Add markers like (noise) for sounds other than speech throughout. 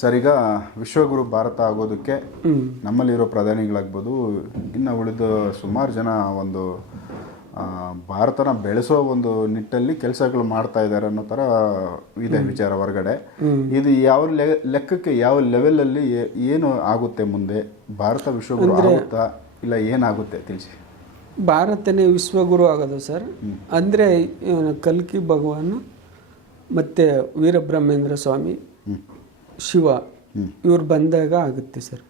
Sir ಈಗ ವಿಶ್ವಗುರು ಭಾರತ ಆಗೋದಕ್ಕೆ ನಮ್ಮಲ್ಲಿರೋ ಪ್ರಧಾನಿಗಳಾಗ್ಬೋದು ಇನ್ನು ಉಳಿದ ಸುಮಾರು ಜನ ಒಂದು ಭಾರತನ ಬೆಳೆಸೋ ಒಂದು ನಿಟ್ಟಲ್ಲಿ ಕೆಲಸಗಳು ಮಾಡ್ತಾ ಇದ್ದಾರೆ ಅನ್ನೋ ಥರ ಇದೆ ವಿಚಾರ ಹೊರಗಡೆ. ಇದು ಯಾವ ಲೆಕ್ಕಕ್ಕೆ ಯಾವ ಲೆವೆಲಲ್ಲಿ ಅಲ್ಲಿ ಏನು ಆಗುತ್ತೆ ಮುಂದೆ? ಭಾರತ ವಿಶ್ವಗುರು ಆಗುತ್ತಾ ಇಲ್ಲ ಏನಾಗುತ್ತೆ ತಿಳಿಸಿ? ಭಾರತನೇ ವಿಶ್ವಗುರು ಆಗೋದು ಸರ್. ಅಂದರೆ ಕಲ್ಕಿ ಭಗವಾನ್ ಮತ್ತು ವೀರಬ್ರಹ್ಮೇಂದ್ರ ಸ್ವಾಮಿ ಶಿವ ಇವ್ರು ಬಂದಾಗ ಆಗುತ್ತೆ ಸರ್.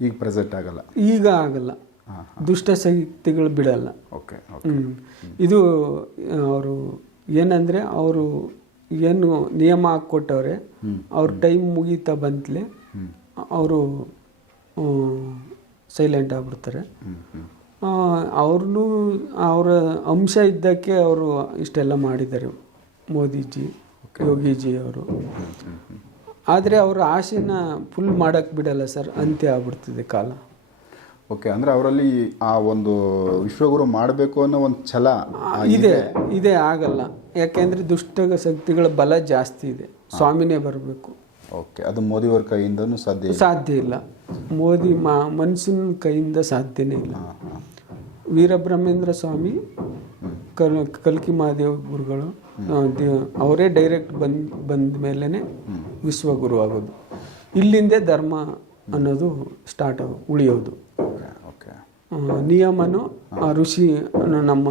ಈಗ ಪ್ರೆಸೆಂಟ್ ಆಗಲ್ಲ. ಈಗ ಆಗಲ್ಲ. ದುಷ್ಟ ಶಕ್ತಿಗಳು ಬಿಡಲ್ಲ. ಓಕೆ. ಇದು ಅವರು ಏನಂದರೆ ಅವರು ಏನು ನಿಯಮ ಹಾಕ್ಕೊಟ್ಟವ್ರೆ ಅವ್ರ ಟೈಮ್ ಮುಗೀತಾ ಬಂತಲೇ ಅವರು ಸೈಲೆಂಟ್ ಆಗ್ಬಿಡ್ತಾರೆ. ಅವ್ರನ್ನೂ ಅವರ ಅಂಶ ಇದ್ದಕ್ಕೆ ಅವರು ಇಷ್ಟೆಲ್ಲ ಮಾಡಿದ್ದಾರೆ ಮೋದಿಜಿ ಯೋಗಿಜಿ ಅವರು ಆದರೆ ಅವರ ಆಸೆನ ಫುಲ್ ಮಾಡೋಕ್ಕೆ ಬಿಡಲ್ಲ ಸರ್ ಅಂತ್ಯ ಆಗ್ಬಿಡ್ತಿದೆ ಕಾಲ. ಓಕೆ ಅಂದರೆ ಅವರಲ್ಲಿ ಆ ಒಂದು ವಿಶ್ವಗುರು ಮಾಡಬೇಕು ಅನ್ನೋ ಒಂದು ಛಲ ಇದೆ ಇದೆ. ಆಗಲ್ಲ. ಯಾಕೆಂದರೆ ದುಷ್ಟ ಶಕ್ತಿಗಳ ಬಲ ಜಾಸ್ತಿ ಇದೆ. ಸ್ವಾಮಿನೇ ಬರಬೇಕು. ಓಕೆ ಅದು ಮೋದಿಯವರ ಕೈಯಿಂದನೂ ಸಾಧ್ಯ ಸಾಧ್ಯ ಇಲ್ಲ. ಮೋದಿ ಮಾ ಮನ್ಸಿನ ಕೈಯಿಂದ ಸಾಧ್ಯನೇ ಇಲ್ಲ. ವೀರಬ್ರಹ್ಮೇಂದ್ರ ಸ್ವಾಮಿ ಕಲ್ ಕಲ್ಕಿ ಮಹಾದೇವ ಗುರುಗಳು ಅವರೇ ಡೈರೆಕ್ಟ್ ಬಂದ್ ಬಂದ ಮೇಲೇ ವಿಶ್ವಗುರು ಆಗೋದು. ಇಲ್ಲಿಂದೇ ಧರ್ಮ ಅನ್ನೋದು ಸ್ಟಾರ್ಟ್ ಉಳಿಯೋದು. ನಿಯಮನು ಆ ಋಷಿ ನಮ್ಮ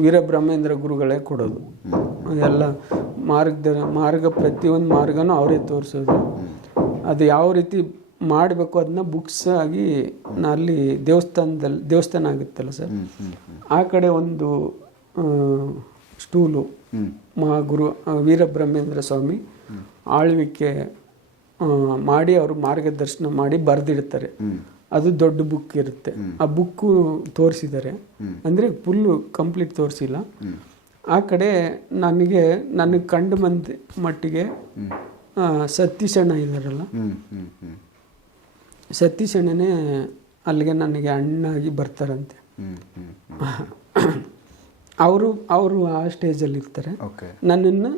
ವೀರಬ್ರಹ್ಮೇಂದ್ರ ಗುರುಗಳೇ ಕೊಡೋದು. ಎಲ್ಲ ಮಾರ್ಗದ ಮಾರ್ಗ ಪ್ರತಿಯೊಂದು ಮಾರ್ಗನೂ ಅವರೇ ತೋರಿಸೋದು. ಅದು ಯಾವ ರೀತಿ ಮಾಡಬೇಕು ಅದನ್ನ ಬುಕ್ಸ್ ಆಗಿ ಅಲ್ಲಿ ದೇವಸ್ಥಾನದಲ್ಲಿ ದೇವಸ್ಥಾನ ಆಗುತ್ತಲ್ಲ ಸರ್? ಆ ಕಡೆ ಒಂದು ಸ್ಟೂಲು ಮಾ ಗುರು ವೀರಬ್ರಹ್ಮೇಂದ್ರ ಸ್ವಾಮಿ ಆಳ್ವಿಕೆ ಮಾಡಿ ಅವರು ಮಾರ್ಗದರ್ಶನ ಮಾಡಿ ಬರೆದಿಡ್ತಾರೆ. ಅದು ದೊಡ್ಡ ಬುಕ್ ಇರುತ್ತೆ. ಆ ಬುಕ್ಕು ತೋರಿಸಿದ್ದಾರೆ. ಅಂದರೆ ಫುಲ್ಲು ಕಂಪ್ಲೀಟ್ ತೋರಿಸಿಲ್ಲ. ಆ ಕಡೆ ನನಗೆ ನನಗೆ ಕಂಡು ಬಂದ ಮಟ್ಟಿಗೆ ಸತೀಶಣ್ಣ ಇದ್ದಾರಲ್ಲ? ಸತೀಶಣ್ಣನೇ ಅಲ್ಲಿಗೆ ನನಗೆ ಅಣ್ಣಾಗಿ ಬರ್ತಾರಂತೆ. (coughs) ಅವರು ಅವರು ಆ ಸ್ಟೇಜಲ್ಲಿ ಇರ್ತಾರೆ ನನ್ನನ್ನು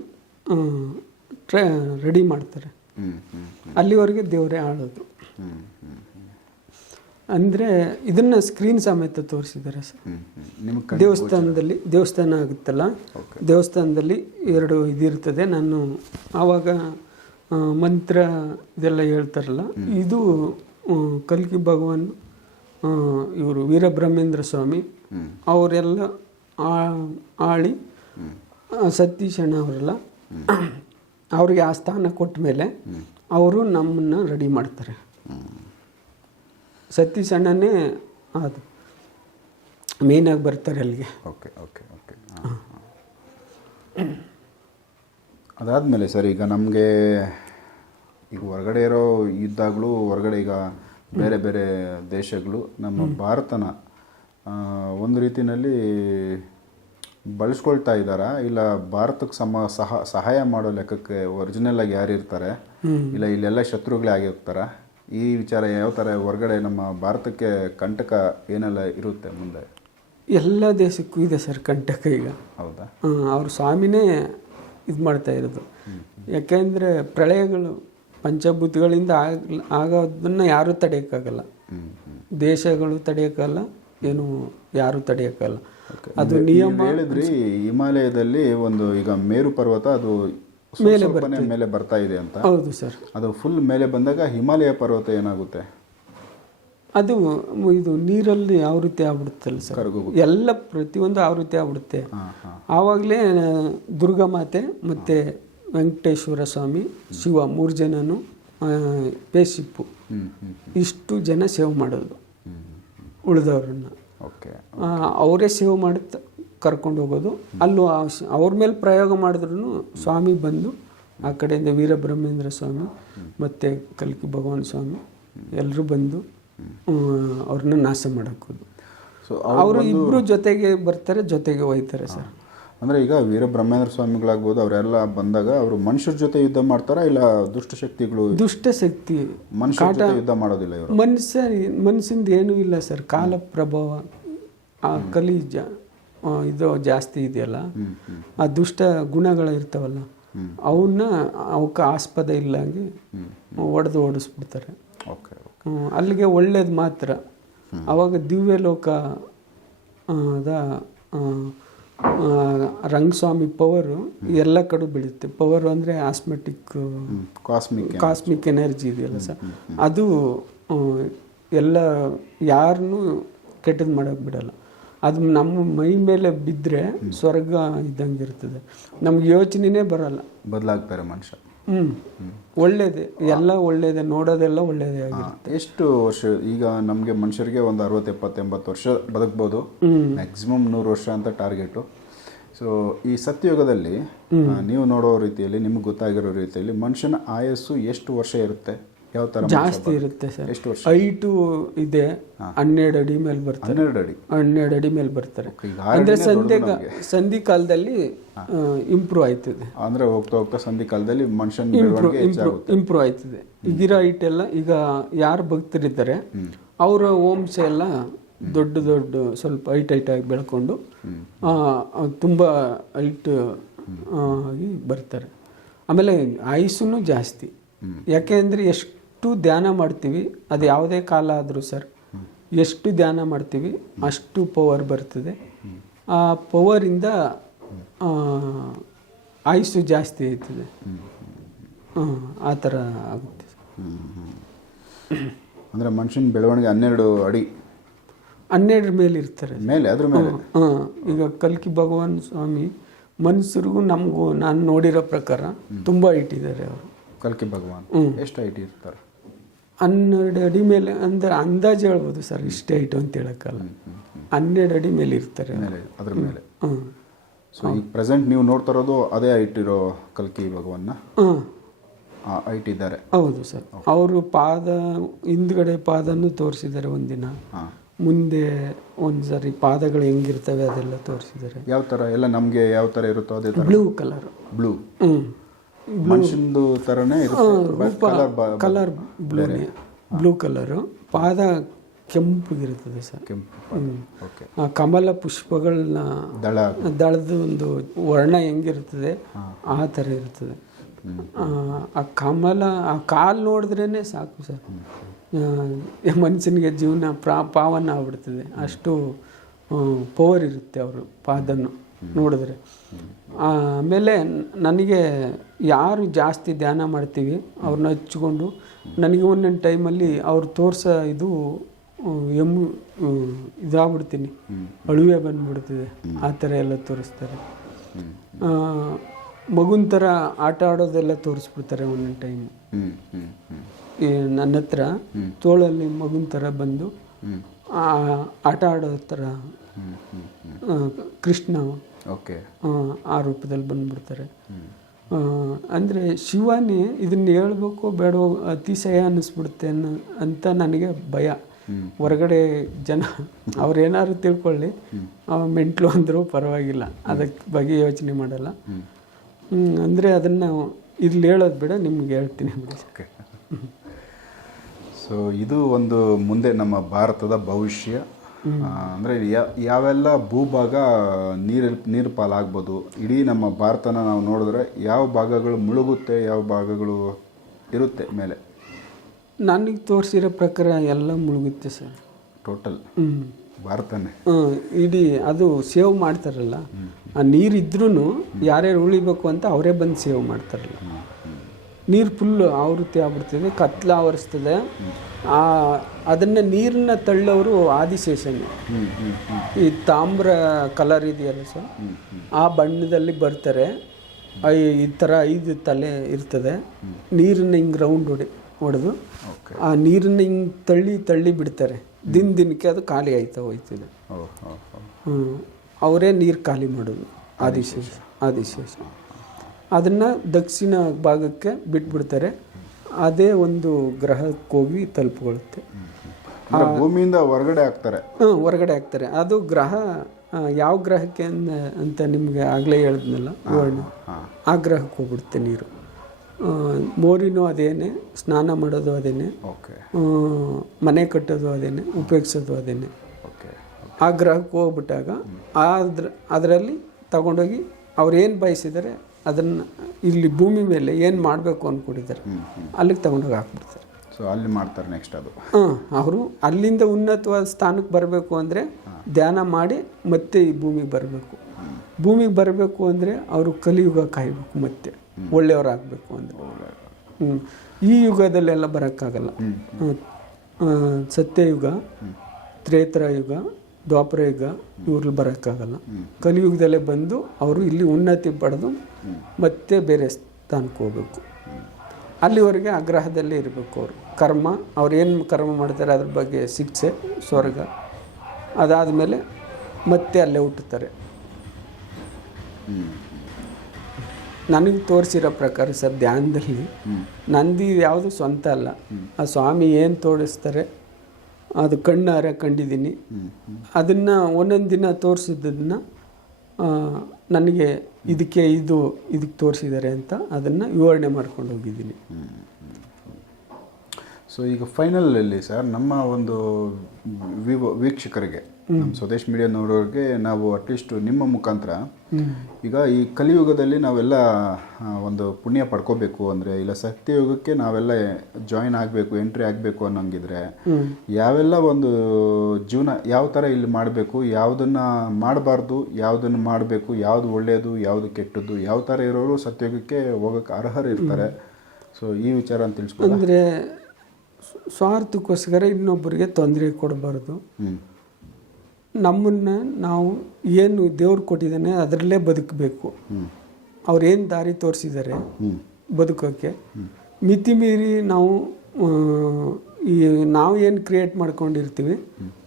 ಟ್ರೈ ರೆಡಿ ಮಾಡ್ತಾರೆ. ಅಲ್ಲಿವರೆಗೆ ದೇವರೇ ಆಳೋದು. ಅಂದರೆ ಇದನ್ನು ಸ್ಕ್ರೀನ್ ಸಮೇತ ತೋರಿಸಿದ್ದಾರೆ ಸರ್. ದೇವಸ್ಥಾನದಲ್ಲಿ ದೇವಸ್ಥಾನ ಆಗುತ್ತಲ್ಲ? ದೇವಸ್ಥಾನದಲ್ಲಿ ಎರಡು ಇದಿರ್ತದೆ. ನಾನು ಆವಾಗ ಮಂತ್ರ ಇದೆಲ್ಲ ಹೇಳ್ತಾರಲ್ಲ ಇದು ಕಲ್ಕಿ ಭಗವಾನ್ ಇವರು ವೀರಬ್ರಹ್ಮೇಂದ್ರ ಸ್ವಾಮಿ ಅವರೆಲ್ಲ ಆಳಿ ಸತೀಶ್ ಸತೀಶಣ್ಣ ಅವರೆಲ್ಲ, ಅವ್ರಿಗೆ ಆ ಸ್ಥಾನ ಕೊಟ್ಟ ಮೇಲೆ ಅವರು ನಮ್ಮನ್ನು ರೆಡಿ ಮಾಡ್ತಾರೆ. ಸತೀಶ್ ಅಣ್ಣನೇ ಅದು ಮೇಯ್ನಾಗಿ ಬರ್ತಾರೆ ಅಲ್ಲಿಗೆ. ಓಕೆ ಓಕೆ ಓಕೆ ಅದಾದಮೇಲೆ ಸರ್, ಈಗ ನಮಗೆ ಈಗ ಹೊರಗಡೆ ಇರೋ ಯುದ್ಧಗಳು, ಹೊರಗಡೆ ಈಗ ಬೇರೆ ಬೇರೆ ದೇಶಗಳು, ನಮ್ಮ ಭಾರತನ ಒಂದು ರೀತಿಯಲ್ಲಿ ಬಳಸ್ಕೊಳ್ತಾ ಇದ್ದಾರಾ? ಇಲ್ಲ ಭಾರತಕ್ಕೆ ಸಮ ಸಹ ಸಹಾಯ ಮಾಡೋ ಲೆಕ್ಕಕ್ಕೆ ಒರಿಜಿನಲ್ ಆಗಿ ಯಾರು ಇರ್ತಾರೆ ಇಲ್ಲ ಇಲ್ಲೆಲ್ಲ ಶತ್ರುಗಳೇ ಆಗಿರ್ತಾರ? ಈ ವಿಚಾರ ಯಾವ ಥರ ಹೊರಗಡೆ ನಮ್ಮ ಭಾರತಕ್ಕೆ ಕಂಟಕ ಏನೆಲ್ಲ ಇರುತ್ತೆ ಮುಂದೆ? ಎಲ್ಲ ದೇಶಕ್ಕೂ ಇದೆ ಸರ್ ಕಂಟಕ ಈಗ. ಹೌದಾ? ಅವ್ರ ಸ್ವಾಮಿನೇ ಇದು ಮಾಡ್ತಾ ಇರೋದು. ಯಾಕೆಂದರೆ ಪ್ರಳಯಗಳು ಪಂಚಭೂತಗಳಿಂದ ಆಗ ಆಗೋದನ್ನ ಯಾರೂ ತಡೆಯೋಕ್ಕಾಗಲ್ಲ. ದೇಶಗಳು ತಡೆಯೋಕ್ಕಲ್ಲ ಏನು ಯಾರು ತಡೆಯೋಕ್ಕಲ್ಲ. ಅದು ನಿಯಮ ಹೇಳಿದ್ರಿ ಹಿಮಾಲಯದಲ್ಲಿ ಒಂದು ಈಗ ಮೇರು ಪರ್ವತ ಅದು ಮೇಲೆ ಮೇಲೆ ಬರ್ತಾ ಇದೆ ಅಂತ. ಹೌದು ಸರ್. ಅದು ಫುಲ್ ಮೇಲೆ ಬಂದಾಗ ಹಿಮಾಲಯ ಪರ್ವತ ಏನಾಗುತ್ತೆ? ಅದು ಇದು ನೀರಲ್ಲಿ ಆವೃತ್ತಿ ಆಗ್ಬಿಡುತ್ತಲ್ಲ ಸರ್. ಎಲ್ಲ ಪ್ರತಿಯೊಂದು ಆವೃತ್ತಿ ಆಗ್ಬಿಡುತ್ತೆ. ಆವಾಗಲೇ ದುರ್ಗಾಮಾತೆ ಮತ್ತು ವೆಂಕಟೇಶ್ವರ ಸ್ವಾಮಿ ಶಿವ ಮೂರು ಜನನು ಪೇಶಿಪ್ಪು. ಇಷ್ಟು ಜನ ಸೇವ್ ಮಾಡೋದು. ಉಳಿದವ್ರನ್ನ. ಓಕೆ ಅವರೇ ಸೇವ್ ಮಾಡಿ ಕರ್ಕೊಂಡು ಹೋಗೋದು. ಅಲ್ಲೂ ಅವ್ರ ಮೇಲೆ ಪ್ರಯೋಗ ಮಾಡಿದ್ರು ಸ್ವಾಮಿ ಬಂದು ಆ ಕಡೆಯಿಂದ ವೀರಬ್ರಹ್ಮೇಂದ್ರ ಸ್ವಾಮಿ ಮತ್ತು ಕಲ್ಕಿ ಭಗವಾನ್ ಸ್ವಾಮಿ ಎಲ್ಲರೂ ಬಂದು ಅವ್ರನ್ನ ನಾಶ ಮಾಡೋಕ್ಕೋದು ಸೊ ಅವರು ಇಬ್ಬರು ಜೊತೆಗೆ ಬರ್ತಾರೆ ಜೊತೆಗೆ ಒಯ್ತಾರೆ ಸರ್. ಅಂದ್ರೆ ಈಗ ವೀರಬ್ರಹ್ಮೇಂದ್ರ ಸ್ವಾಮಿಗಳಾಗ್ಬೋದು ಅವರೆಲ್ಲ ಬಂದಾಗ ಅವರು ಮನುಷ್ಯರ ಜೊತೆ ಯುದ್ಧ ಮಾಡ್ತಾರಾ ಇಲ್ಲ ದುಷ್ಟಶಕ್ತಿಗಳು ದುಷ್ಟ ಶಕ್ತಿ? ಮನುಷ್ಯ ಜೊತೆ ಯುದ್ಧ ಮಾಡೋದಿಲ್ಲ ಇವರು? ಮನುಷ್ಯ ಮನುಷ್ಯಂದು ಏನೂ ಇಲ್ಲ ಸರ್. ಕಾಲ ಪ್ರಭಾವ ಆ ಕಲಿ ಜಾ ಇದು ಜಾಸ್ತಿ ಇದೆಯಲ್ಲ? ಆ ದುಷ್ಟ ಗುಣಗಳು ಇರ್ತಾವಲ್ಲ ಅವನ್ನ ಅವಕ್ಕೆ ಆಸ್ಪದ ಇಲ್ಲಂಗೆ ಒಡೆದು ಓಡಿಸ್ಬಿಡ್ತಾರೆ. ಓಕೆ ಅಲ್ಲಿಗೆ ಒಳ್ಳೇದು ಮಾತ್ರ. ಅವಾಗ ದಿವ್ಯ ಲೋಕ ಆ, ದ ಆ, ಆ, ರಂಗಸ್ವಾಮಿ ಪವರು ಎಲ್ಲ ಕಡೆ ಬೆಳೆಯುತ್ತೆ ಪವರ್ ಅಂದರೆ ಆಸ್ಮೆಟಿಕ್ ಕಾಸ್ಮಿಕ್ ಕಾಸ್ಮಿಕ್ ಎನರ್ಜಿ ಇದೆಯಲ್ಲ ಸರ್. ಅದು ಎಲ್ಲ ಯಾರನ್ನೂ ಕೆಟ್ಟದ್ದು ಮಾಡೋಕೆ ಬಿಡಲ್ಲ. ಅದು ನಮ್ಮ ಮೈ ಮೇಲೆ ಬಿದ್ದರೆ ಸ್ವರ್ಗ ಇದ್ದಂಗೆ ಇರ್ತದೆ. ನಮ್ಗೆ ಯೋಚನೆನೇ ಬರಲ್ಲ. ಬದಲಾಗ್ತಾರೆ ಮನುಷ್ಯ. ಹ್ಞೂ ಒಳ್ಳೇದೇ ಎಲ್ಲ ಒಳ್ಳೇದೇ ನೋಡೋದೆಲ್ಲ ಒಳ್ಳೇದೇ ಆಗಿರುತ್ತೆ. ಎಷ್ಟು ವರ್ಷ ಈಗ ನಮಗೆ ಮನುಷ್ಯರಿಗೆ ಒಂದು ಅರವತ್ತು ಎಪ್ಪತ್ತು ಎಂಬತ್ತು ವರ್ಷ ಬದುಕ್ಬೋದು. ಮ್ಯಾಕ್ಸಿಮಮ್ ನೂರು ವರ್ಷ ಅಂತ ಟಾರ್ಗೆಟು ಸೊ ಈ ಸತ್ಯಯುಗದಲ್ಲಿ ನೀವು ನೋಡೋ ರೀತಿಯಲ್ಲಿ ನಿಮ್ಗೆ ಗೊತ್ತಾಗಿರೋ ರೀತಿಯಲ್ಲಿ ಮನುಷ್ಯನ ಆಯಸ್ಸು ಎಷ್ಟು ವರ್ಷ ಇರುತ್ತೆ? ಯಾವ ಜಾಸ್ತಿ ಇರುತ್ತೆ ಸರ್. ಎಷ್ಟು ವರ್ಷ? ಹೈಟು ಇದೆ ಹನ್ನೆರಡು ಅಡಿ ಮೇಲೆ ಬರ್ತಾರೆ ಹನ್ನೆರಡು ಅಡಿ? ಹನ್ನೆರಡು ಅಡಿ ಮೇಲೆ ಬರ್ತಾರೆ ಅಂದ್ರೆ ಸಂಧಿ ಸಂಧಿ ಕಾಲದಲ್ಲಿ ಇಂಪ್ರೂವ್ ಆಯ್ತದೆ. ಅಂದ್ರೆ ಹೋಗ್ತಾ ಹೋಗ್ತಾ ಸಂಧಿ ಕಾಲದಲ್ಲಿ ಮನುಷ್ಯನ ಇಂಪ್ರೂವ್ ಆಯ್ತದೆ. ಈಗಿರೋ ಹೈಟ್ ಎಲ್ಲ ಈಗ ಯಾರು ಭಕ್ತರಿದ್ದಾರೆ ಅವರ ವಂಶ ಎಲ್ಲ ದೊಡ್ಡ ದೊಡ್ಡ ಸ್ವಲ್ಪ ಹೈಟ್ ಹೈಟ್ ಆಗಿ ಬೆಳ್ಕೊಂಡು ತುಂಬಾ ಹೈಟ್ ಆಗಿ ಬರ್ತಾರೆ. ಆಮೇಲೆ ಆಯುಸ್ಸು ಜಾಸ್ತಿ. ಯಾಕೆಂದ್ರೆ ಎಷ್ಟು ಧ್ಯಾನ ಮಾಡ್ತೀವಿ ಅದು ಯಾವುದೇ ಕಾಲ ಆದರೂ ಸರ್ ಎಷ್ಟು ಧ್ಯಾನ ಮಾಡ್ತೀವಿ ಅಷ್ಟು ಪವರ್ ಬರ್ತದೆ. ಆ ಪವರಿಂದ ಆಯುಸ್ಸು ಜಾಸ್ತಿ ಆಯ್ತದೆ. ಆ ಥರ ಆಗುತ್ತೆ ಅಂದರೆ ಮನುಷ್ಯನ ಬೆಳವಣಿಗೆ ಹನ್ನೆರಡು ಅಡಿ. ಹನ್ನೆರಡರ ಮೇಲೆ ಇರ್ತಾರೆ ಮೇಲೆ ಅದ್ರ ಮೇಲೆ? ಹಾಂ ಈಗ ಕಲ್ಕಿ ಭಗವಾನ್ ಸ್ವಾಮಿ ಮನುಷ್ಯರಿಗೂ ನಮಗೂ ನಾನು ನೋಡಿರೋ ಪ್ರಕಾರ ತುಂಬ ಇಟ್ಟಿದ್ದಾರೆ ಅವರು. ಕಲ್ಕಿ ಭಗವಾನ್? ಎಷ್ಟು ಐಟಿ ಇರ್ತಾರೆ? ಹನ್ನೆರಡು ಅಡಿ ಮೇಲೆ ಅಂದ್ರೆ ಅಂದಾಜು ಹೇಳ್ಬೋದು ಸರ್ ಇಷ್ಟೇ ಐಟು ಅಂತ ಹೇಳಕ್ಕಲ್ಲ. ಹನ್ನೆರಡು ಅಡಿ ಮೇಲೆ ಇರ್ತಾರೆ. ಮೇಲೆ ಅದ್ರ ಮೇಲೆ. ಹಾಂ ಸೊ ಈಗ ಪ್ರೆಸೆಂಟ್ ನೀವು ನೋಡ್ತಾ ಇರೋದು ಅದೇ ಐಟಿರೋ ಕಲ್ಕಿ ಭಗವನ್ನ? ಹಾಂ ಹೈಟ್ ಇದ್ದಾರೆ. ಹೌದು ಸರ್. ಅವರು ಪಾದ ಹಿಂದ್ಗಡೆ ಪಾದನೂ ತೋರಿಸಿದ್ದಾರೆ ಒಂದಿನ. ಹಾಂ. ಮುಂದೆ ಒಂದ್ಸರಿ ಪಾದಗಳು ಹೆಂಗಿರ್ತವೆ ಅದೆಲ್ಲ ತೋರಿಸಿದ್ದಾರೆ. ಯಾವ ಥರ ಎಲ್ಲ ನಮಗೆ ಯಾವ ಥರ ಇರುತ್ತೋ ಅದೇ ಥರ ಬ್ಲೂ ಕಲರ್ ಬ್ಲೂ ಹ್ಞೂ ಮನುಷ್ಯಂದು ಥರನೇ ಕಲರ್ ಬ್ಲೂನೇ ಬ್ಲೂ ಕಲರು ಪಾದ ಕೆಂಪಗಿರ್ತದೆ ಸರ್. ಕೆಂಪು ಕಮಲ ಪುಷ್ಪಗಳನ್ನ ದಳ. ದಳದ ಒಂದು ವರ್ಣ ಹೆಂಗಿರ್ತದೆ ಆ ಥರ ಇರ್ತದೆ ಆ, ಕಮಲ ಆ ಕಾಲು ನೋಡಿದ್ರೇ ಸಾಕು ಸರ್. ಮನುಷ್ಯನಿಗೆ ಜೀವನ ಪ್ರಾ ಪಾವನ ಆಗ್ಬಿಡ್ತದೆ. ಅಷ್ಟು ಪವರ್ ಇರುತ್ತೆ ಅವರು ಪಾದನ್ನು ನೋಡಿದ್ರೆ. ಆಮೇಲೆ ನನಗೆ ಯಾರು ಜಾಸ್ತಿ ಧ್ಯಾನ ಮಾಡ್ತೀವಿ, ಅವ್ರನ್ನ ಹಚ್ಕೊಂಡು ನನಗೆ ಒಂದೊಂದು ಟೈಮಲ್ಲಿ ಅವ್ರು ತೋರಿಸೋ ಇದು ಎಂ ಇದಾಗ್ಬಿಡ್ತೀನಿ. ಅಳುವೆ ಬಂದ್ಬಿಡ್ತಿದೆ. ಆ ಥರ ಎಲ್ಲ ತೋರಿಸ್ತಾರೆ. ಮಗುನ ಥರ ಆಟ ಆಡೋದೆಲ್ಲ ತೋರಿಸ್ಬಿಡ್ತಾರೆ ಒಂದೊಂದು ಟೈಮ್. ನನ್ನ ಹತ್ರ ತೋಳಲ್ಲಿ ಮಗುನ ಥರ ಬಂದು ಆಟ ಆಡೋ ಥರ ಕೃಷ್ಣ ಓಕೆ. ಆ, ರೂಪದಲ್ಲಿ ಬಂದ್ಬಿಡ್ತಾರೆ. ಅಂದರೆ ಶಿವನೇ ಇದನ್ನ ಹೇಳ್ಬೇಕು ಬೇಡವೋ ಅತಿಶಯ ಅನ್ನಿಸ್ಬಿಡುತ್ತೆ ಅನ್ನೋ ಅಂತ ನನಗೆ ಭಯ. ಹೊರಗಡೆ ಜನ ಅವ್ರೇನಾದ್ರು ತಿಳ್ಕೊಳ್ಳಿ. ಮೆಂಟ್ಲು ಅಂದರೂ ಪರವಾಗಿಲ್ಲ. ಅದಕ್ಕೆ ಬಗ್ಗೆ ಯೋಚನೆ ಮಾಡಲ್ಲ. ಅಂದರೆ ಅದನ್ನು ಇಲ್ಲಿ ಹೇಳೋದು ಬೇಡ ನಿಮ್ಗೆ ಹೇಳ್ತೀನಿ ಓಕೆ. ಸೊ ಇದು ಒಂದು ಮುಂದೆ ನಮ್ಮ ಭಾರತದ ಭವಿಷ್ಯ. ಅಂದ್ರೆ ಯಾವೆಲ್ಲ ಭೂಭಾಗ ನೀರು ನೀರು ಪಾಲಾಗ್ಬೋದು ಇಡೀ ನಮ್ಮ ಭಾರತನ ನಾವು ನೋಡಿದ್ರೆ ಯಾವ ಭಾಗಗಳು ಮುಳುಗುತ್ತೆ ಯಾವ ಭಾಗಗಳು ಇರುತ್ತೆ ಮೇಲೆ? ನನಗೆ ತೋರಿಸಿರೋ ಪ್ರಕಾರ ಎಲ್ಲ ಮುಳುಗುತ್ತೆ ಸರ್. ಟೋಟಲ್ ಭಾರತನೇ? ಇಡೀ ಅದು ಸೇವ್ ಮಾಡ್ತಾರಲ್ಲ ಆ ನೀರಿದ್ರೂ ಯಾರ್ಯಾರು ಉಳಿಬೇಕು ಅಂತ ಅವರೇ ಬಂದು ಸೇವ್ ಮಾಡ್ತಾರಲ್ಲ. ನೀರು ಫುಲ್ಲು ಆವೃತ್ತಿ ಆಗ್ಬಿಡ್ತದೆ ಕತ್ಲು ಆವರಿಸ್ತದೆ. ಆ ಅದನ್ನ ನೀರನ್ನ ತಳ್ಳೋರು ಆದಿಶೇಷನೇ ಈ ತಾಮ್ರ ಕಲರ್ ಇದೆಯಲ್ಲ ಸರ್ ಆ ಬಣ್ಣದಲ್ಲಿ ಬರ್ತಾರೆ. ಈ ಥರ ಐದು ತಲೆ ಇರ್ತದೆ. ನೀರನ್ನ ಹಿಂಗೆ ರೌಂಡ್ ಹೊಡಿ ಹೊಡೆದು ಆ ನೀರನ್ನ ಹಿಂಗೆ ತಳ್ಳಿ ತಳ್ಳಿ ಬಿಡ್ತಾರೆ. ದಿನ ದಿನಕ್ಕೆ ಅದು ಖಾಲಿ ಆಯ್ತಾ ಹೋಯ್ತದೆ. ಅವರೇ ನೀರು ಖಾಲಿ ಮಾಡೋದು. ಆದಿಶೇಷ ಆದಿಶೇಷ. ಅದನ್ನು ದಕ್ಷಿಣ ಭಾಗಕ್ಕೆ ಬಿಟ್ಬಿಡ್ತಾರೆ. ಅದೇ ಒಂದು ಗ್ರಹಕ್ಕೆ ಹೋಗಿ ತಲುಪಿಕೊಳ್ಳುತ್ತೆ ಭೂಮಿಯಿಂದ ಹೊರಗಡೆ ಹಾಕ್ತಾರೆ ಹ್ಞೂ ಹೊರಗಡೆ ಹಾಕ್ತಾರೆ ಅದು ಗ್ರಹ ಯಾವ ಗ್ರಹಕ್ಕೆ ಅಂತ ನಿಮಗೆ ಆಗಲೇ ಹೇಳಿದ್ನಲ್ಲ ವರ್ಣ ಆ ಗ್ರಹಕ್ಕೆ ಹೋಗ್ಬಿಡುತ್ತೆ ನೀರು. ಮೋರಿನೂ ಅದೇನೆ ಸ್ನಾನ ಮಾಡೋದು ಅದೇನೆ ಓಕೆ. ಮನೆ ಕಟ್ಟೋದು ಅದೇನೆ ಉಪಯೋಗಿಸೋದು ಅದೇನೆ. ಓಕೆ ಆ ಗ್ರಹಕ್ಕೆ ಹೋಗ್ಬಿಟ್ಟಾಗ ಅದ್ರ ಅದರಲ್ಲಿ ತಗೊಂಡೋಗಿ ಅವ್ರು ಏನು ಬಯಸಿದರೆ ಅದನ್ನು ಇಲ್ಲಿ ಭೂಮಿ ಮೇಲೆ ಏನು ಮಾಡಬೇಕು ಅಂದ್ಕೊಂಡಿದ್ದಾರೆ ಅಲ್ಲಿಗೆ ತಗೊಂಡೋಗಿ ಹಾಕ್ಬಿಡ್ತಾರೆ. ಸೊ ಅಲ್ಲಿ ಮಾಡ್ತಾರೆ ನೆಕ್ಸ್ಟ್ ಅದು. ಹಾಂ ಅವರು ಅಲ್ಲಿಂದ ಉನ್ನತವಾದ ಸ್ಥಾನಕ್ಕೆ ಬರಬೇಕು ಅಂದರೆ ಧ್ಯಾನ ಮಾಡಿ ಮತ್ತೆ ಈ ಭೂಮಿಗೆ ಬರಬೇಕು. ಭೂಮಿಗೆ ಬರಬೇಕು ಅಂದರೆ ಅವರು ಕಲಿಯುಗ ಕಾಯಬೇಕು ಮತ್ತೆ. ಒಳ್ಳೆಯವರಾಗಬೇಕು ಅಂದರೆ. ಹ್ಞೂ ಈ ಯುಗದಲ್ಲೆಲ್ಲ ಬರೋಕ್ಕಾಗಲ್ಲ. ಸತ್ಯಯುಗ ತ್ರೇತರ ಯುಗ ದ್ವಾಪರ ಯುಗ ಇವ್ರಲ್ಲಿ ಬರೋಕ್ಕಾಗಲ್ಲ. ಕಲಿಯುಗದಲ್ಲೇ ಬಂದು ಅವರು ಇಲ್ಲಿ ಉನ್ನತಿ ಪಡೆದು ಮತ್ತೆ ಬೇರೆ ಸ್ಥಾನಕ್ಕೆ ಹೋಗಬೇಕು. ಅಲ್ಲಿವರೆಗೆ ಆಗ್ರಹದಲ್ಲೇ ಇರಬೇಕು ಅವರು. ಕರ್ಮ, ಅವ್ರು ಏನು ಕರ್ಮ ಮಾಡ್ತಾರೆ ಅದ್ರ ಬಗ್ಗೆ ಶಿಕ್ಷೆ, ಸ್ವರ್ಗ, ಅದಾದಮೇಲೆ ಮತ್ತೆ ಅಲ್ಲೇ ಹುಟ್ಟುತ್ತಾರೆ. ನನಗೆ ತೋರಿಸಿರೋ ಪ್ರಕಾರ ಸರ್, ಧ್ಯಾನದಲ್ಲಿ ನಂದಿ ಯಾವುದು ಸ್ವಂತ ಅಲ್ಲ. ಆ ಸ್ವಾಮಿ ಏನು ತೋರಿಸ್ತಾರೆ, ಅದು ಕಣ್ಣಾರೆ ಕಂಡಿದ್ದೀನಿ. ಅದನ್ನು ಒಂದೊಂದು ದಿನ ತೋರಿಸಿದ್ದನ್ನು ನನಗೆ ಇದಕ್ಕೆ ಇದು, ಇದಕ್ಕೆ ತೋರಿಸಿದ್ದಾರೆ ಅಂತ ಅದನ್ನು ವಿವರಣೆ ಮಾಡ್ಕೊಂಡು ಹೋಗಿದ್ದೀನಿ. ಸೊ ಈಗ ಫೈನಲಲ್ಲಿ ಸರ್, ನಮ್ಮ ಒಂದು ವಿವೋ, ವೀಕ್ಷಕರಿಗೆ ನಮ್ಮ ಸ್ವದೇಶ್ ಮೀಡಿಯಾ ನೋಡೋರಿಗೆ ನಾವು ಅಟ್ಲೀಸ್ಟ್ ನಿಮ್ಮ ಮುಖಾಂತರ ಈಗ ಈ ಕಲಿಯುಗದಲ್ಲಿ ನಾವೆಲ್ಲ ಒಂದು ಪುಣ್ಯ ಪಡ್ಕೋಬೇಕು ಅಂದರೆ ಇಲ್ಲ ಸತ್ಯಯುಗಕ್ಕೆ ನಾವೆಲ್ಲ ಜಾಯಿನ್ ಆಗಬೇಕು ಎಂಟ್ರಿ ಆಗಬೇಕು ಅನ್ನೋಂಗಿದ್ರೆ ಯಾವೆಲ್ಲ ಒಂದು ಜೀವನ ಯಾವ ಥರ ಇಲ್ಲಿ ಮಾಡಬೇಕು ಯಾವುದನ್ನ ಮಾಡಬಾರ್ದು ಯಾವುದನ್ನು ಮಾಡಬೇಕು ಯಾವುದು ಒಳ್ಳೆಯದು ಯಾವುದು ಕೆಟ್ಟದ್ದು ಯಾವ ಥರ ಇರೋರು ಸತ್ಯಯುಗಕ್ಕೆ ಹೋಗೋಕ್ಕೆ ಅರ್ಹರು ಇರ್ತಾರೆ ಸೊ ಈ ವಿಚಾರ ಅಂತ ತಿಳಿಸ್ಬೋದು ಅಂದರೆ ಸ್ವಾರ್ಥಕ್ಕೋಸ್ಕರ ಇನ್ನೊಬ್ಬರಿಗೆ ತೊಂದರೆ ಕೊಡಬಾರ್ದು. ಹ್ಞೂ ನಮ್ಮನ್ನು ನಾವು ಏನು ದೇವ್ರು ಕೊಟ್ಟಿದ್ದಾನೆ ಅದರಲ್ಲೇ ಬದುಕಬೇಕು. ಅವ್ರೇನು ಅವ್ರು ಏನು ದಾರಿ ತೋರಿಸಿದ್ದಾರೆ ಬದುಕೋಕ್ಕೆ ಮಿತಿ ಮೀರಿ ನಾವು ಈ ನಾವು ಏನು ಕ್ರಿಯೇಟ್ ಮಾಡ್ಕೊಂಡಿರ್ತೀವಿ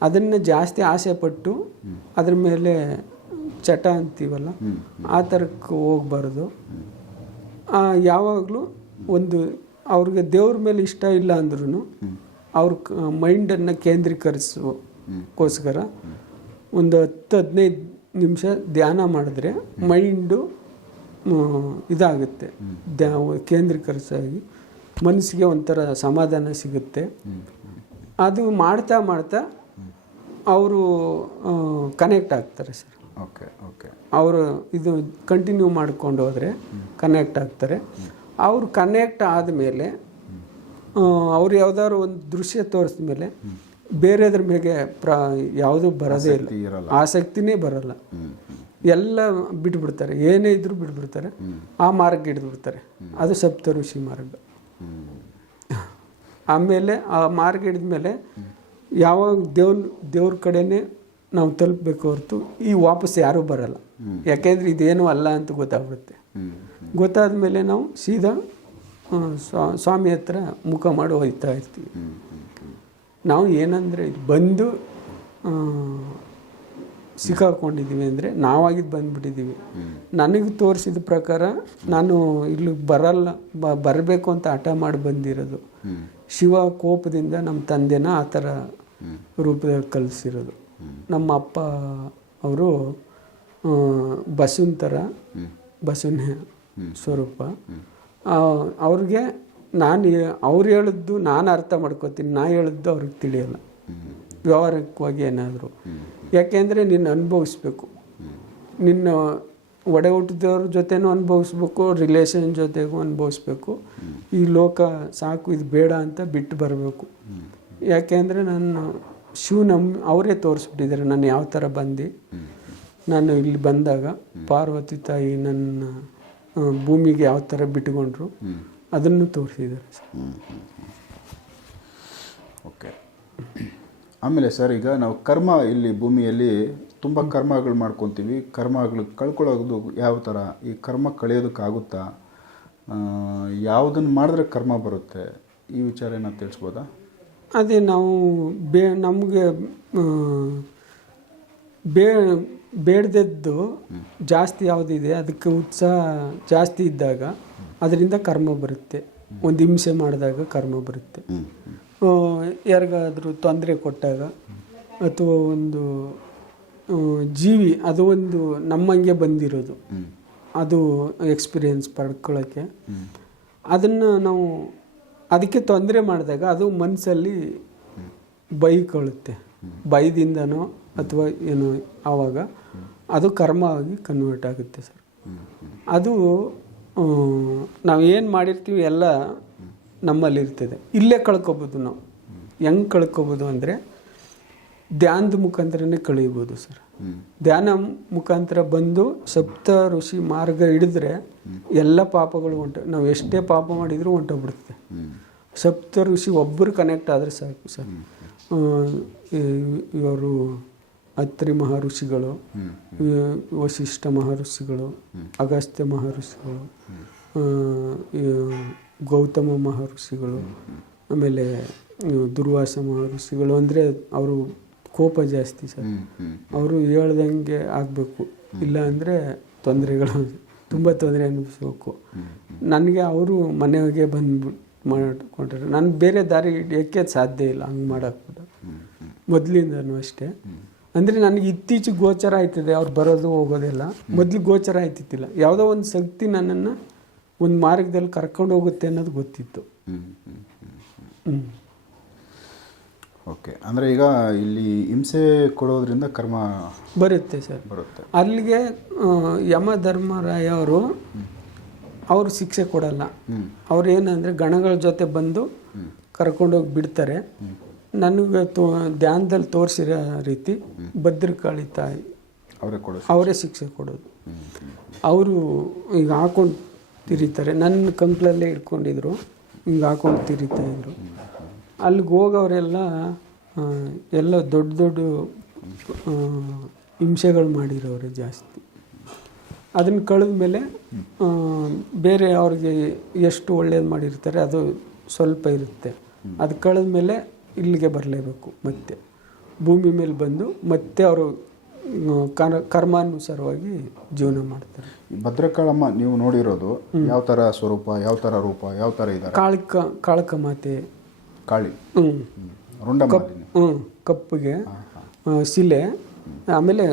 ಅದನ್ನು ಜಾಸ್ತಿ ಆಸೆ ಪಟ್ಟು ಅದ್ರ ಮೇಲೆ ಚಟ ಅಂತೀವಲ್ಲ ಆ ಥರಕ್ಕೆ ಹೋಗ್ಬಾರ್ದು. ಯಾವಾಗಲೂ ಒಂದು ಅವ್ರಿಗೆ ದೇವ್ರ ಮೇಲೆ ಇಷ್ಟ ಇಲ್ಲ ಅಂದ್ರೂ ಅವ್ರ ಮೈಂಡನ್ನು ಕೇಂದ್ರೀಕರಿಸೋಕ್ಕೋಸ್ಕರ ಒಂದು ಹತ್ತು ಹದಿನೈದು ನಿಮಿಷ ಧ್ಯಾನ ಮಾಡಿದ್ರೆ ಮೈಂಡು ಇದಾಗುತ್ತೆ. ದ್ಯಾ ಕೇಂದ್ರೀಕರಿಸಾಗಿ ಮನಸ್ಸಿಗೆ ಒಂಥರ ಸಮಾಧಾನ ಸಿಗುತ್ತೆ. ಅದು ಮಾಡ್ತಾ ಮಾಡ್ತಾ ಅವರು ಕನೆಕ್ಟ್ ಆಗ್ತಾರೆ ಸರ್. Okay okay. ಅವರು ಇದು ಕಂಟಿನ್ಯೂ ಮಾಡ್ಕೊಂಡು ಹೋದರೆ ಕನೆಕ್ಟ್ ಆಗ್ತಾರೆ. ಅವರು ಕನೆಕ್ಟ್ ಆದಮೇಲೆ ಅವ್ರು ಯಾವ್ದಾದ್ರು ಒಂದು ದೃಶ್ಯ ತೋರಿಸಿದ ಮೇಲೆ ಬೇರೆದ್ರ ಮೇಲೆ ಪ್ರ ಯಾವುದೂ ಬರೋದೇ ಇಲ್ಲ. ಆಸಕ್ತಿನೇ ಬರಲ್ಲ. ಎಲ್ಲ ಬಿಟ್ಬಿಡ್ತಾರೆ. ಏನೇ ಇದ್ರೂ ಬಿಟ್ಬಿಡ್ತಾರೆ. ಆ ಮಾರ್ಗ ಹಿಡಿದ್ಬಿಡ್ತಾರೆ. ಅದು ಸಪ್ತ ಋಷಿ ಮಾರ್ಗ ಆಮೇಲೆ ಆ ಮಾರ್ಗ ಹಿಡಿದ್ಮೇಲೆ ಯಾವಾಗ ದೇವ್ರ ದೇವ್ರ ಕಡೆನೇ ನಾವು ತಲುಪಬೇಕು ಹೊರತು ಈ ವಾಪಸ್ ಯಾರೂ ಬರಲ್ಲ. ಯಾಕೆಂದ್ರೆ ಇದೇನು ಅಲ್ಲ ಅಂತ ಗೊತ್ತಾಗ್ಬಿಡುತ್ತೆ. ಗೊತ್ತಾದ ಮೇಲೆ ನಾವು ಸೀದಾ ಸ್ವಾಮಿ ಹತ್ರ ಮುಖ ಮಾಡಿ ಹೋಗ್ತಾ ಇರ್ತೀವಿ. ನಾವು ಏನಂದರೆ ಬಂದು ಸಿಕ್ಕಾಕೊಂಡಿದ್ದೀವಿ ಅಂದರೆ ನಾವಾಗಿದ್ದು ಬಂದ್ಬಿಟ್ಟಿದ್ದೀವಿ ನನಗೆ ತೋರಿಸಿದ ಪ್ರಕಾರ ನಾನು ಇಲ್ಲಿ ಬರಲ್ಲ ಬ ಬರಬೇಕು ಅಂತ ಹಠ ಮಾಡಿ ಬಂದಿರೋದು. ಶಿವ ಕೋಪದಿಂದ ನಮ್ಮ ತಂದೆನ ಆ ಥರ ರೂಪದಲ್ಲಿ ಕಲಿಸಿರೋದು. ನಮ್ಮ ಅಪ್ಪ ಅವರು ಬಸವನ ಥರ ಬಸವನ ಸ್ವರೂಪ. ಅವ್ರಿಗೆ ನಾನು ಅವ್ರು ಹೇಳಿದ್ದು ನಾನು ಅರ್ಥ ಮಾಡ್ಕೋತೀನಿ, ನಾ ಹೇಳಿದ್ದು ಅವ್ರಿಗೆ ತಿಳಿಯಲ್ಲ. ವ್ಯವಹಾರಿಕವಾಗಿ ಏನಾದರೂ. ಯಾಕೆಂದರೆ ನಿನ್ನ ಅನುಭವಿಸ್ಬೇಕು. ನಿನ್ನ ಒಡೆ ಹುಟ್ಟಿದವ್ರ ಜೊತೆನೂ ಅನುಭವಿಸ್ಬೇಕು ರಿಲೇಷನ್ ಜೊತೆಗೂ ಅನುಭವಿಸ್ಬೇಕು. ಈ ಲೋಕ ಸಾಕು, ಇದು ಬೇಡ ಅಂತ ಬಿಟ್ಟು ಬರಬೇಕು. ಯಾಕೆಂದರೆ ನಾನು ಶಿವ ನಮ್ಮ ಅವರೇ ತೋರಿಸ್ಬಿಟ್ಟಿದ್ದಾರೆ, ನಾನು ಯಾವ ಥರ ಬಂದು. ನಾನು ಇಲ್ಲಿ ಬಂದಾಗ ಪಾರ್ವತಿ ತಾಯಿ ನನ್ನ ಭೂಮಿಗೆ ಯಾವ ಥರ ಬಿಟ್ಕೊಂಡ್ರು ಅದನ್ನು ತೋರಿಸಿದ್ದಾರೆ ಸರ್. ಓಕೆ ಆಮೇಲೆ ಸರ್ ಈಗ ನಾವು ಕರ್ಮ ಇಲ್ಲಿ ಭೂಮಿಯಲ್ಲಿ ತುಂಬ ಕರ್ಮಗಳು ಮಾಡ್ಕೊತೀವಿ. ಕರ್ಮಗಳು ಕಳ್ಕೊಳ್ಳೋದು ಯಾವ ಥರ? ಈ ಕರ್ಮ ಕಳೆಯೋದಕ್ಕಾಗುತ್ತಾ? ಯಾವುದನ್ನು ಮಾಡಿದ್ರೆ ಕರ್ಮ ಬರುತ್ತೆ? ಈ ವಿಚಾರ ಏನಾದ್ರು ತಿಳಿಸ್ಬೋದಾ? ಅದೇ ನಾವು ಬೇ ನಮಗೆ ಬೇ ಬೇಡದದ್ದು ಜಾಸ್ತಿ ಯಾವುದಿದೆ, ಅದಕ್ಕೆ ಉತ್ಸಾಹ ಜಾಸ್ತಿ ಇದ್ದಾಗ ಅದರಿಂದ ಕರ್ಮ ಬರುತ್ತೆ. ಒಂದು ಹಿಂಸೆ ಮಾಡಿದಾಗ ಕರ್ಮ ಬರುತ್ತೆ. ಯಾರಿಗಾದರೂ ತೊಂದರೆ ಕೊಟ್ಟಾಗ ಅಥವಾ ಒಂದು ಜೀವಿ, ಅದು ಒಂದು ನಮ್ಮಂಗೆ ಬಂದಿರೋದು. ಅದು ಎಕ್ಸ್ಪೀರಿಯನ್ಸ್ ಪಡ್ಕೊಳ್ಳೋಕ್ಕೆ ಅದನ್ನು ನಾವು ಅದಕ್ಕೆ ತೊಂದರೆ ಮಾಡಿದಾಗ ಅದು ಮನಸ್ಸಲ್ಲಿ ಬೈಕೊಳ್ಳುತ್ತೆ ಬೈದಿಂದನೋ ಅಥವಾ ಏನು ಆವಾಗ, ಅದು ಕರ್ಮ ಆಗಿ ಕನ್ವರ್ಟ್ ಆಗುತ್ತೆ ಸರ್. ಅದು ನಾವು ಏನು ಮಾಡಿರ್ತೀವಿ ಎಲ್ಲ ನಮ್ಮಲ್ಲಿ ಇರ್ತದೆ. ಇಲ್ಲೇ ಕಳ್ಕೊಬೋದು ನಾವು. ಹೆಂಗೆ ಕಳ್ಕೊಬೋದು ಅಂದರೆ, ಧ್ಯಾನದ ಮುಖಾಂತರನೇ ಕಳೆಯಬೋದು ಸರ್. ಧ್ಯಾನ ಮುಖಾಂತರ ಬಂದು ಸಪ್ತ ಋಷಿ ಮಾರ್ಗ ಹಿಡಿದ್ರೆ ಎಲ್ಲ ಪಾಪಗಳು ಹೊಂಟ ನಾವು ಎಷ್ಟೇ ಪಾಪ ಮಾಡಿದರೂ ಹೊಂಟೋಗ್ಬಿಡುತ್ತೆ. ಸಪ್ತ ಋಷಿ ಒಬ್ಬರು ಕನೆಕ್ಟ್ ಆದರೆ ಸಾಕು ಸರ್. ಇವರು ಅತ್ರಿ ಮಹರ್ಷಿಗಳು ವಶಿಷ್ಠ ಮಹರ್ಷಿಗಳು ಅಗಸ್ತ್ಯ ಮಹರ್ಷಿಗಳು ಗೌತಮ ಮಹರ್ಷಿಗಳು ಆಮೇಲೆ ದುರ್ವಾಸ ಮಹರ್ಷಿಗಳು ಅಂದರೆ ಅವರು ಕೋಪ ಜಾಸ್ತಿ ಸರ್. ಅವರು ಹೇಳ್ದಂಗೆ ಆಗಬೇಕು. ಇಲ್ಲ ಅಂದರೆ ತೊಂದರೆಗಳು ತುಂಬ ತೊಂದರೆ ಅನಿಸ್ಬೇಕು ನನಗೆ ಅವರು ಮನೆಗೆ ಬಂದು ಮಾಡಿಕೊಂಡ್ರೆ ನಾನು ಬೇರೆ ದಾರಿ ಹಿಡಿಯೋಕ್ಕೆ ಸಾಧ್ಯ ಇಲ್ಲ ಹಂಗೆ ಮಾಡೋಕ್ಕೆ ಮೊದಲಿಂದನೂ ಅಷ್ಟೇ. ಅಂದರೆ ನನಗೆ ಇತ್ತೀಚೆಗೆ ಗೋಚರ ಆಯ್ತದೆ ಅವ್ರು ಬರೋದು ಹೋಗೋದೆಲ್ಲ. ಮೊದಲು ಗೋಚರ ಆಯ್ತಿತ್ತಿಲ್ಲ. ಯಾವುದೋ ಒಂದು ಶಕ್ತಿ ನನ್ನನ್ನು ಒಂದು ಮಾರ್ಗದಲ್ಲಿ ಕರ್ಕೊಂಡು ಹೋಗುತ್ತೆ ಅನ್ನೋದು ಗೊತ್ತಿತ್ತು. ಓಕೆ. ಅಂದರೆ ಈಗ ಇಲ್ಲಿ ಹಿಂಸೆ ಕೊಡೋದ್ರಿಂದ ಕರ್ಮ ಬರುತ್ತೆ ಸರ್. ಬರುತ್ತೆ. ಅಲ್ಲಿಗೆ ಯಮ ಧರ್ಮರಾಯ ಅವರು ಅವರು ಶಿಕ್ಷೆ ಕೊಡಲ್ಲ. ಅವ್ರು ಏನಂದರೆ ಗಣಗಳ ಜೊತೆ ಬಂದು ಕರ್ಕೊಂಡೋಗಿ ಬಿಡ್ತಾರೆ. ನನಗೆ ತೋ ಧ್ಯಾನದಲ್ಲಿ ತೋರಿಸಿರೋ ರೀತಿ ಭದ್ರಕಾಳಿ ತಾಯಿ ಅವರೇ ಕೊಡೋದು ಅವರೇ ಶಿಕ್ಷೆ ಕೊಡೋದು. ಅವರು ಈಗ ಹಾಕೊಂಡು ತಿರಿತಾರೆ ನನ್ನ ಕಂಪ್ಲಲ್ಲೇ ಇಟ್ಕೊಂಡಿದ್ರು ಹಿಂಗೆ ಹಾಕೊಂಡು ತಿರಿತಾ ಇದ್ರು ಅಲ್ಲಿಗೆ ಹೋಗೋರೆಲ್ಲ ಎಲ್ಲ ದೊಡ್ಡ ದೊಡ್ಡ ಹಿಂಸೆಗಳು ಮಾಡಿರೋರು ಜಾಸ್ತಿ. ಅದನ್ನು ಕಳೆದ ಮೇಲೆ ಬೇರೆ ಅವ್ರಿಗೆ ಎಷ್ಟು ಒಳ್ಳೇದು ಮಾಡಿರ್ತಾರೆ ಅದು ಸ್ವಲ್ಪ ಇರುತ್ತೆ. ಅದು ಕಳೆದ ಮೇಲೆ ಇಲ್ಲಿಗೆ ಬರಲೇಬೇಕು ಮತ್ತೆ. ಭೂಮಿ ಮೇಲೆ ಬಂದು ಮತ್ತೆ ಅವರು ಕರ್ ಕರ್ಮಾನುಸಾರವಾಗಿ ಜೀವನ ಮಾಡ್ತಾರೆ. ಭದ್ರಕಾಳಮ್ಮ ನೀವು ನೋಡಿರೋದು ಯಾವ ಥರ ಸ್ವರೂಪ ಯಾವ ಥರ ರೂಪ ಯಾವ ಥರ ಇದ್ದಾರೆ? ಕಾಳಕ ಕಾಳಕ ಮಾತೆ. ಕಾಳಿ. ಹ್ಞೂ ಕಪ್ಪಿಗೆ ಶಿಲೆ ಆಮೇಲೆ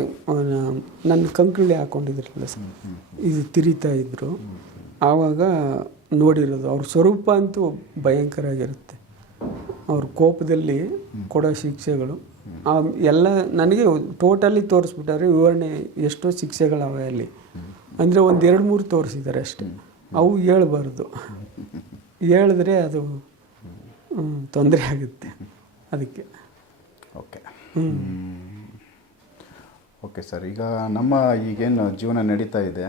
ನನ್ನ ಕಂಕಳಿ ಹಾಕೊಂಡಿದ್ರಲ್ಲ ಸರ್. ಇದು ತಿರಿತಾ ಇದ್ರು. ಆವಾಗ ನೋಡಿರೋದು. ಅವ್ರ ಸ್ವರೂಪ ಅಂತೂ ಭಯಂಕರ ಆಗಿರುತ್ತೆ. ಅವ್ರ ಕೋಪದಲ್ಲಿ ಕೊಡೋ ಶಿಕ್ಷೆಗಳು. ಆ ಎಲ್ಲ ನನಗೆ ಟೋಟಲಿ ತೋರಿಸ್ಬಿಟ್ಟಾರೆ ವಿವರಣೆ ಎಷ್ಟೋ ಶಿಕ್ಷೆಗಳವೆ ಅಲ್ಲಿ. ಅಂದರೆ ಒಂದು ಎರಡು ಮೂರು ತೋರಿಸಿದ್ದಾರೆ ಅಷ್ಟೇ. ಅವು ಹೇಳಬಾರ್ದು. ಹೇಳಿದ್ರೆ ಅದು ತೊಂದರೆ ಆಗುತ್ತೆ ಅದಕ್ಕೆ. ಓಕೆ. ಓಕೆ ಸರ್ ಈಗ ನಮ್ಮ ಈಗೇನು ಜೀವನ ನಡೀತಾ ಇದೆ.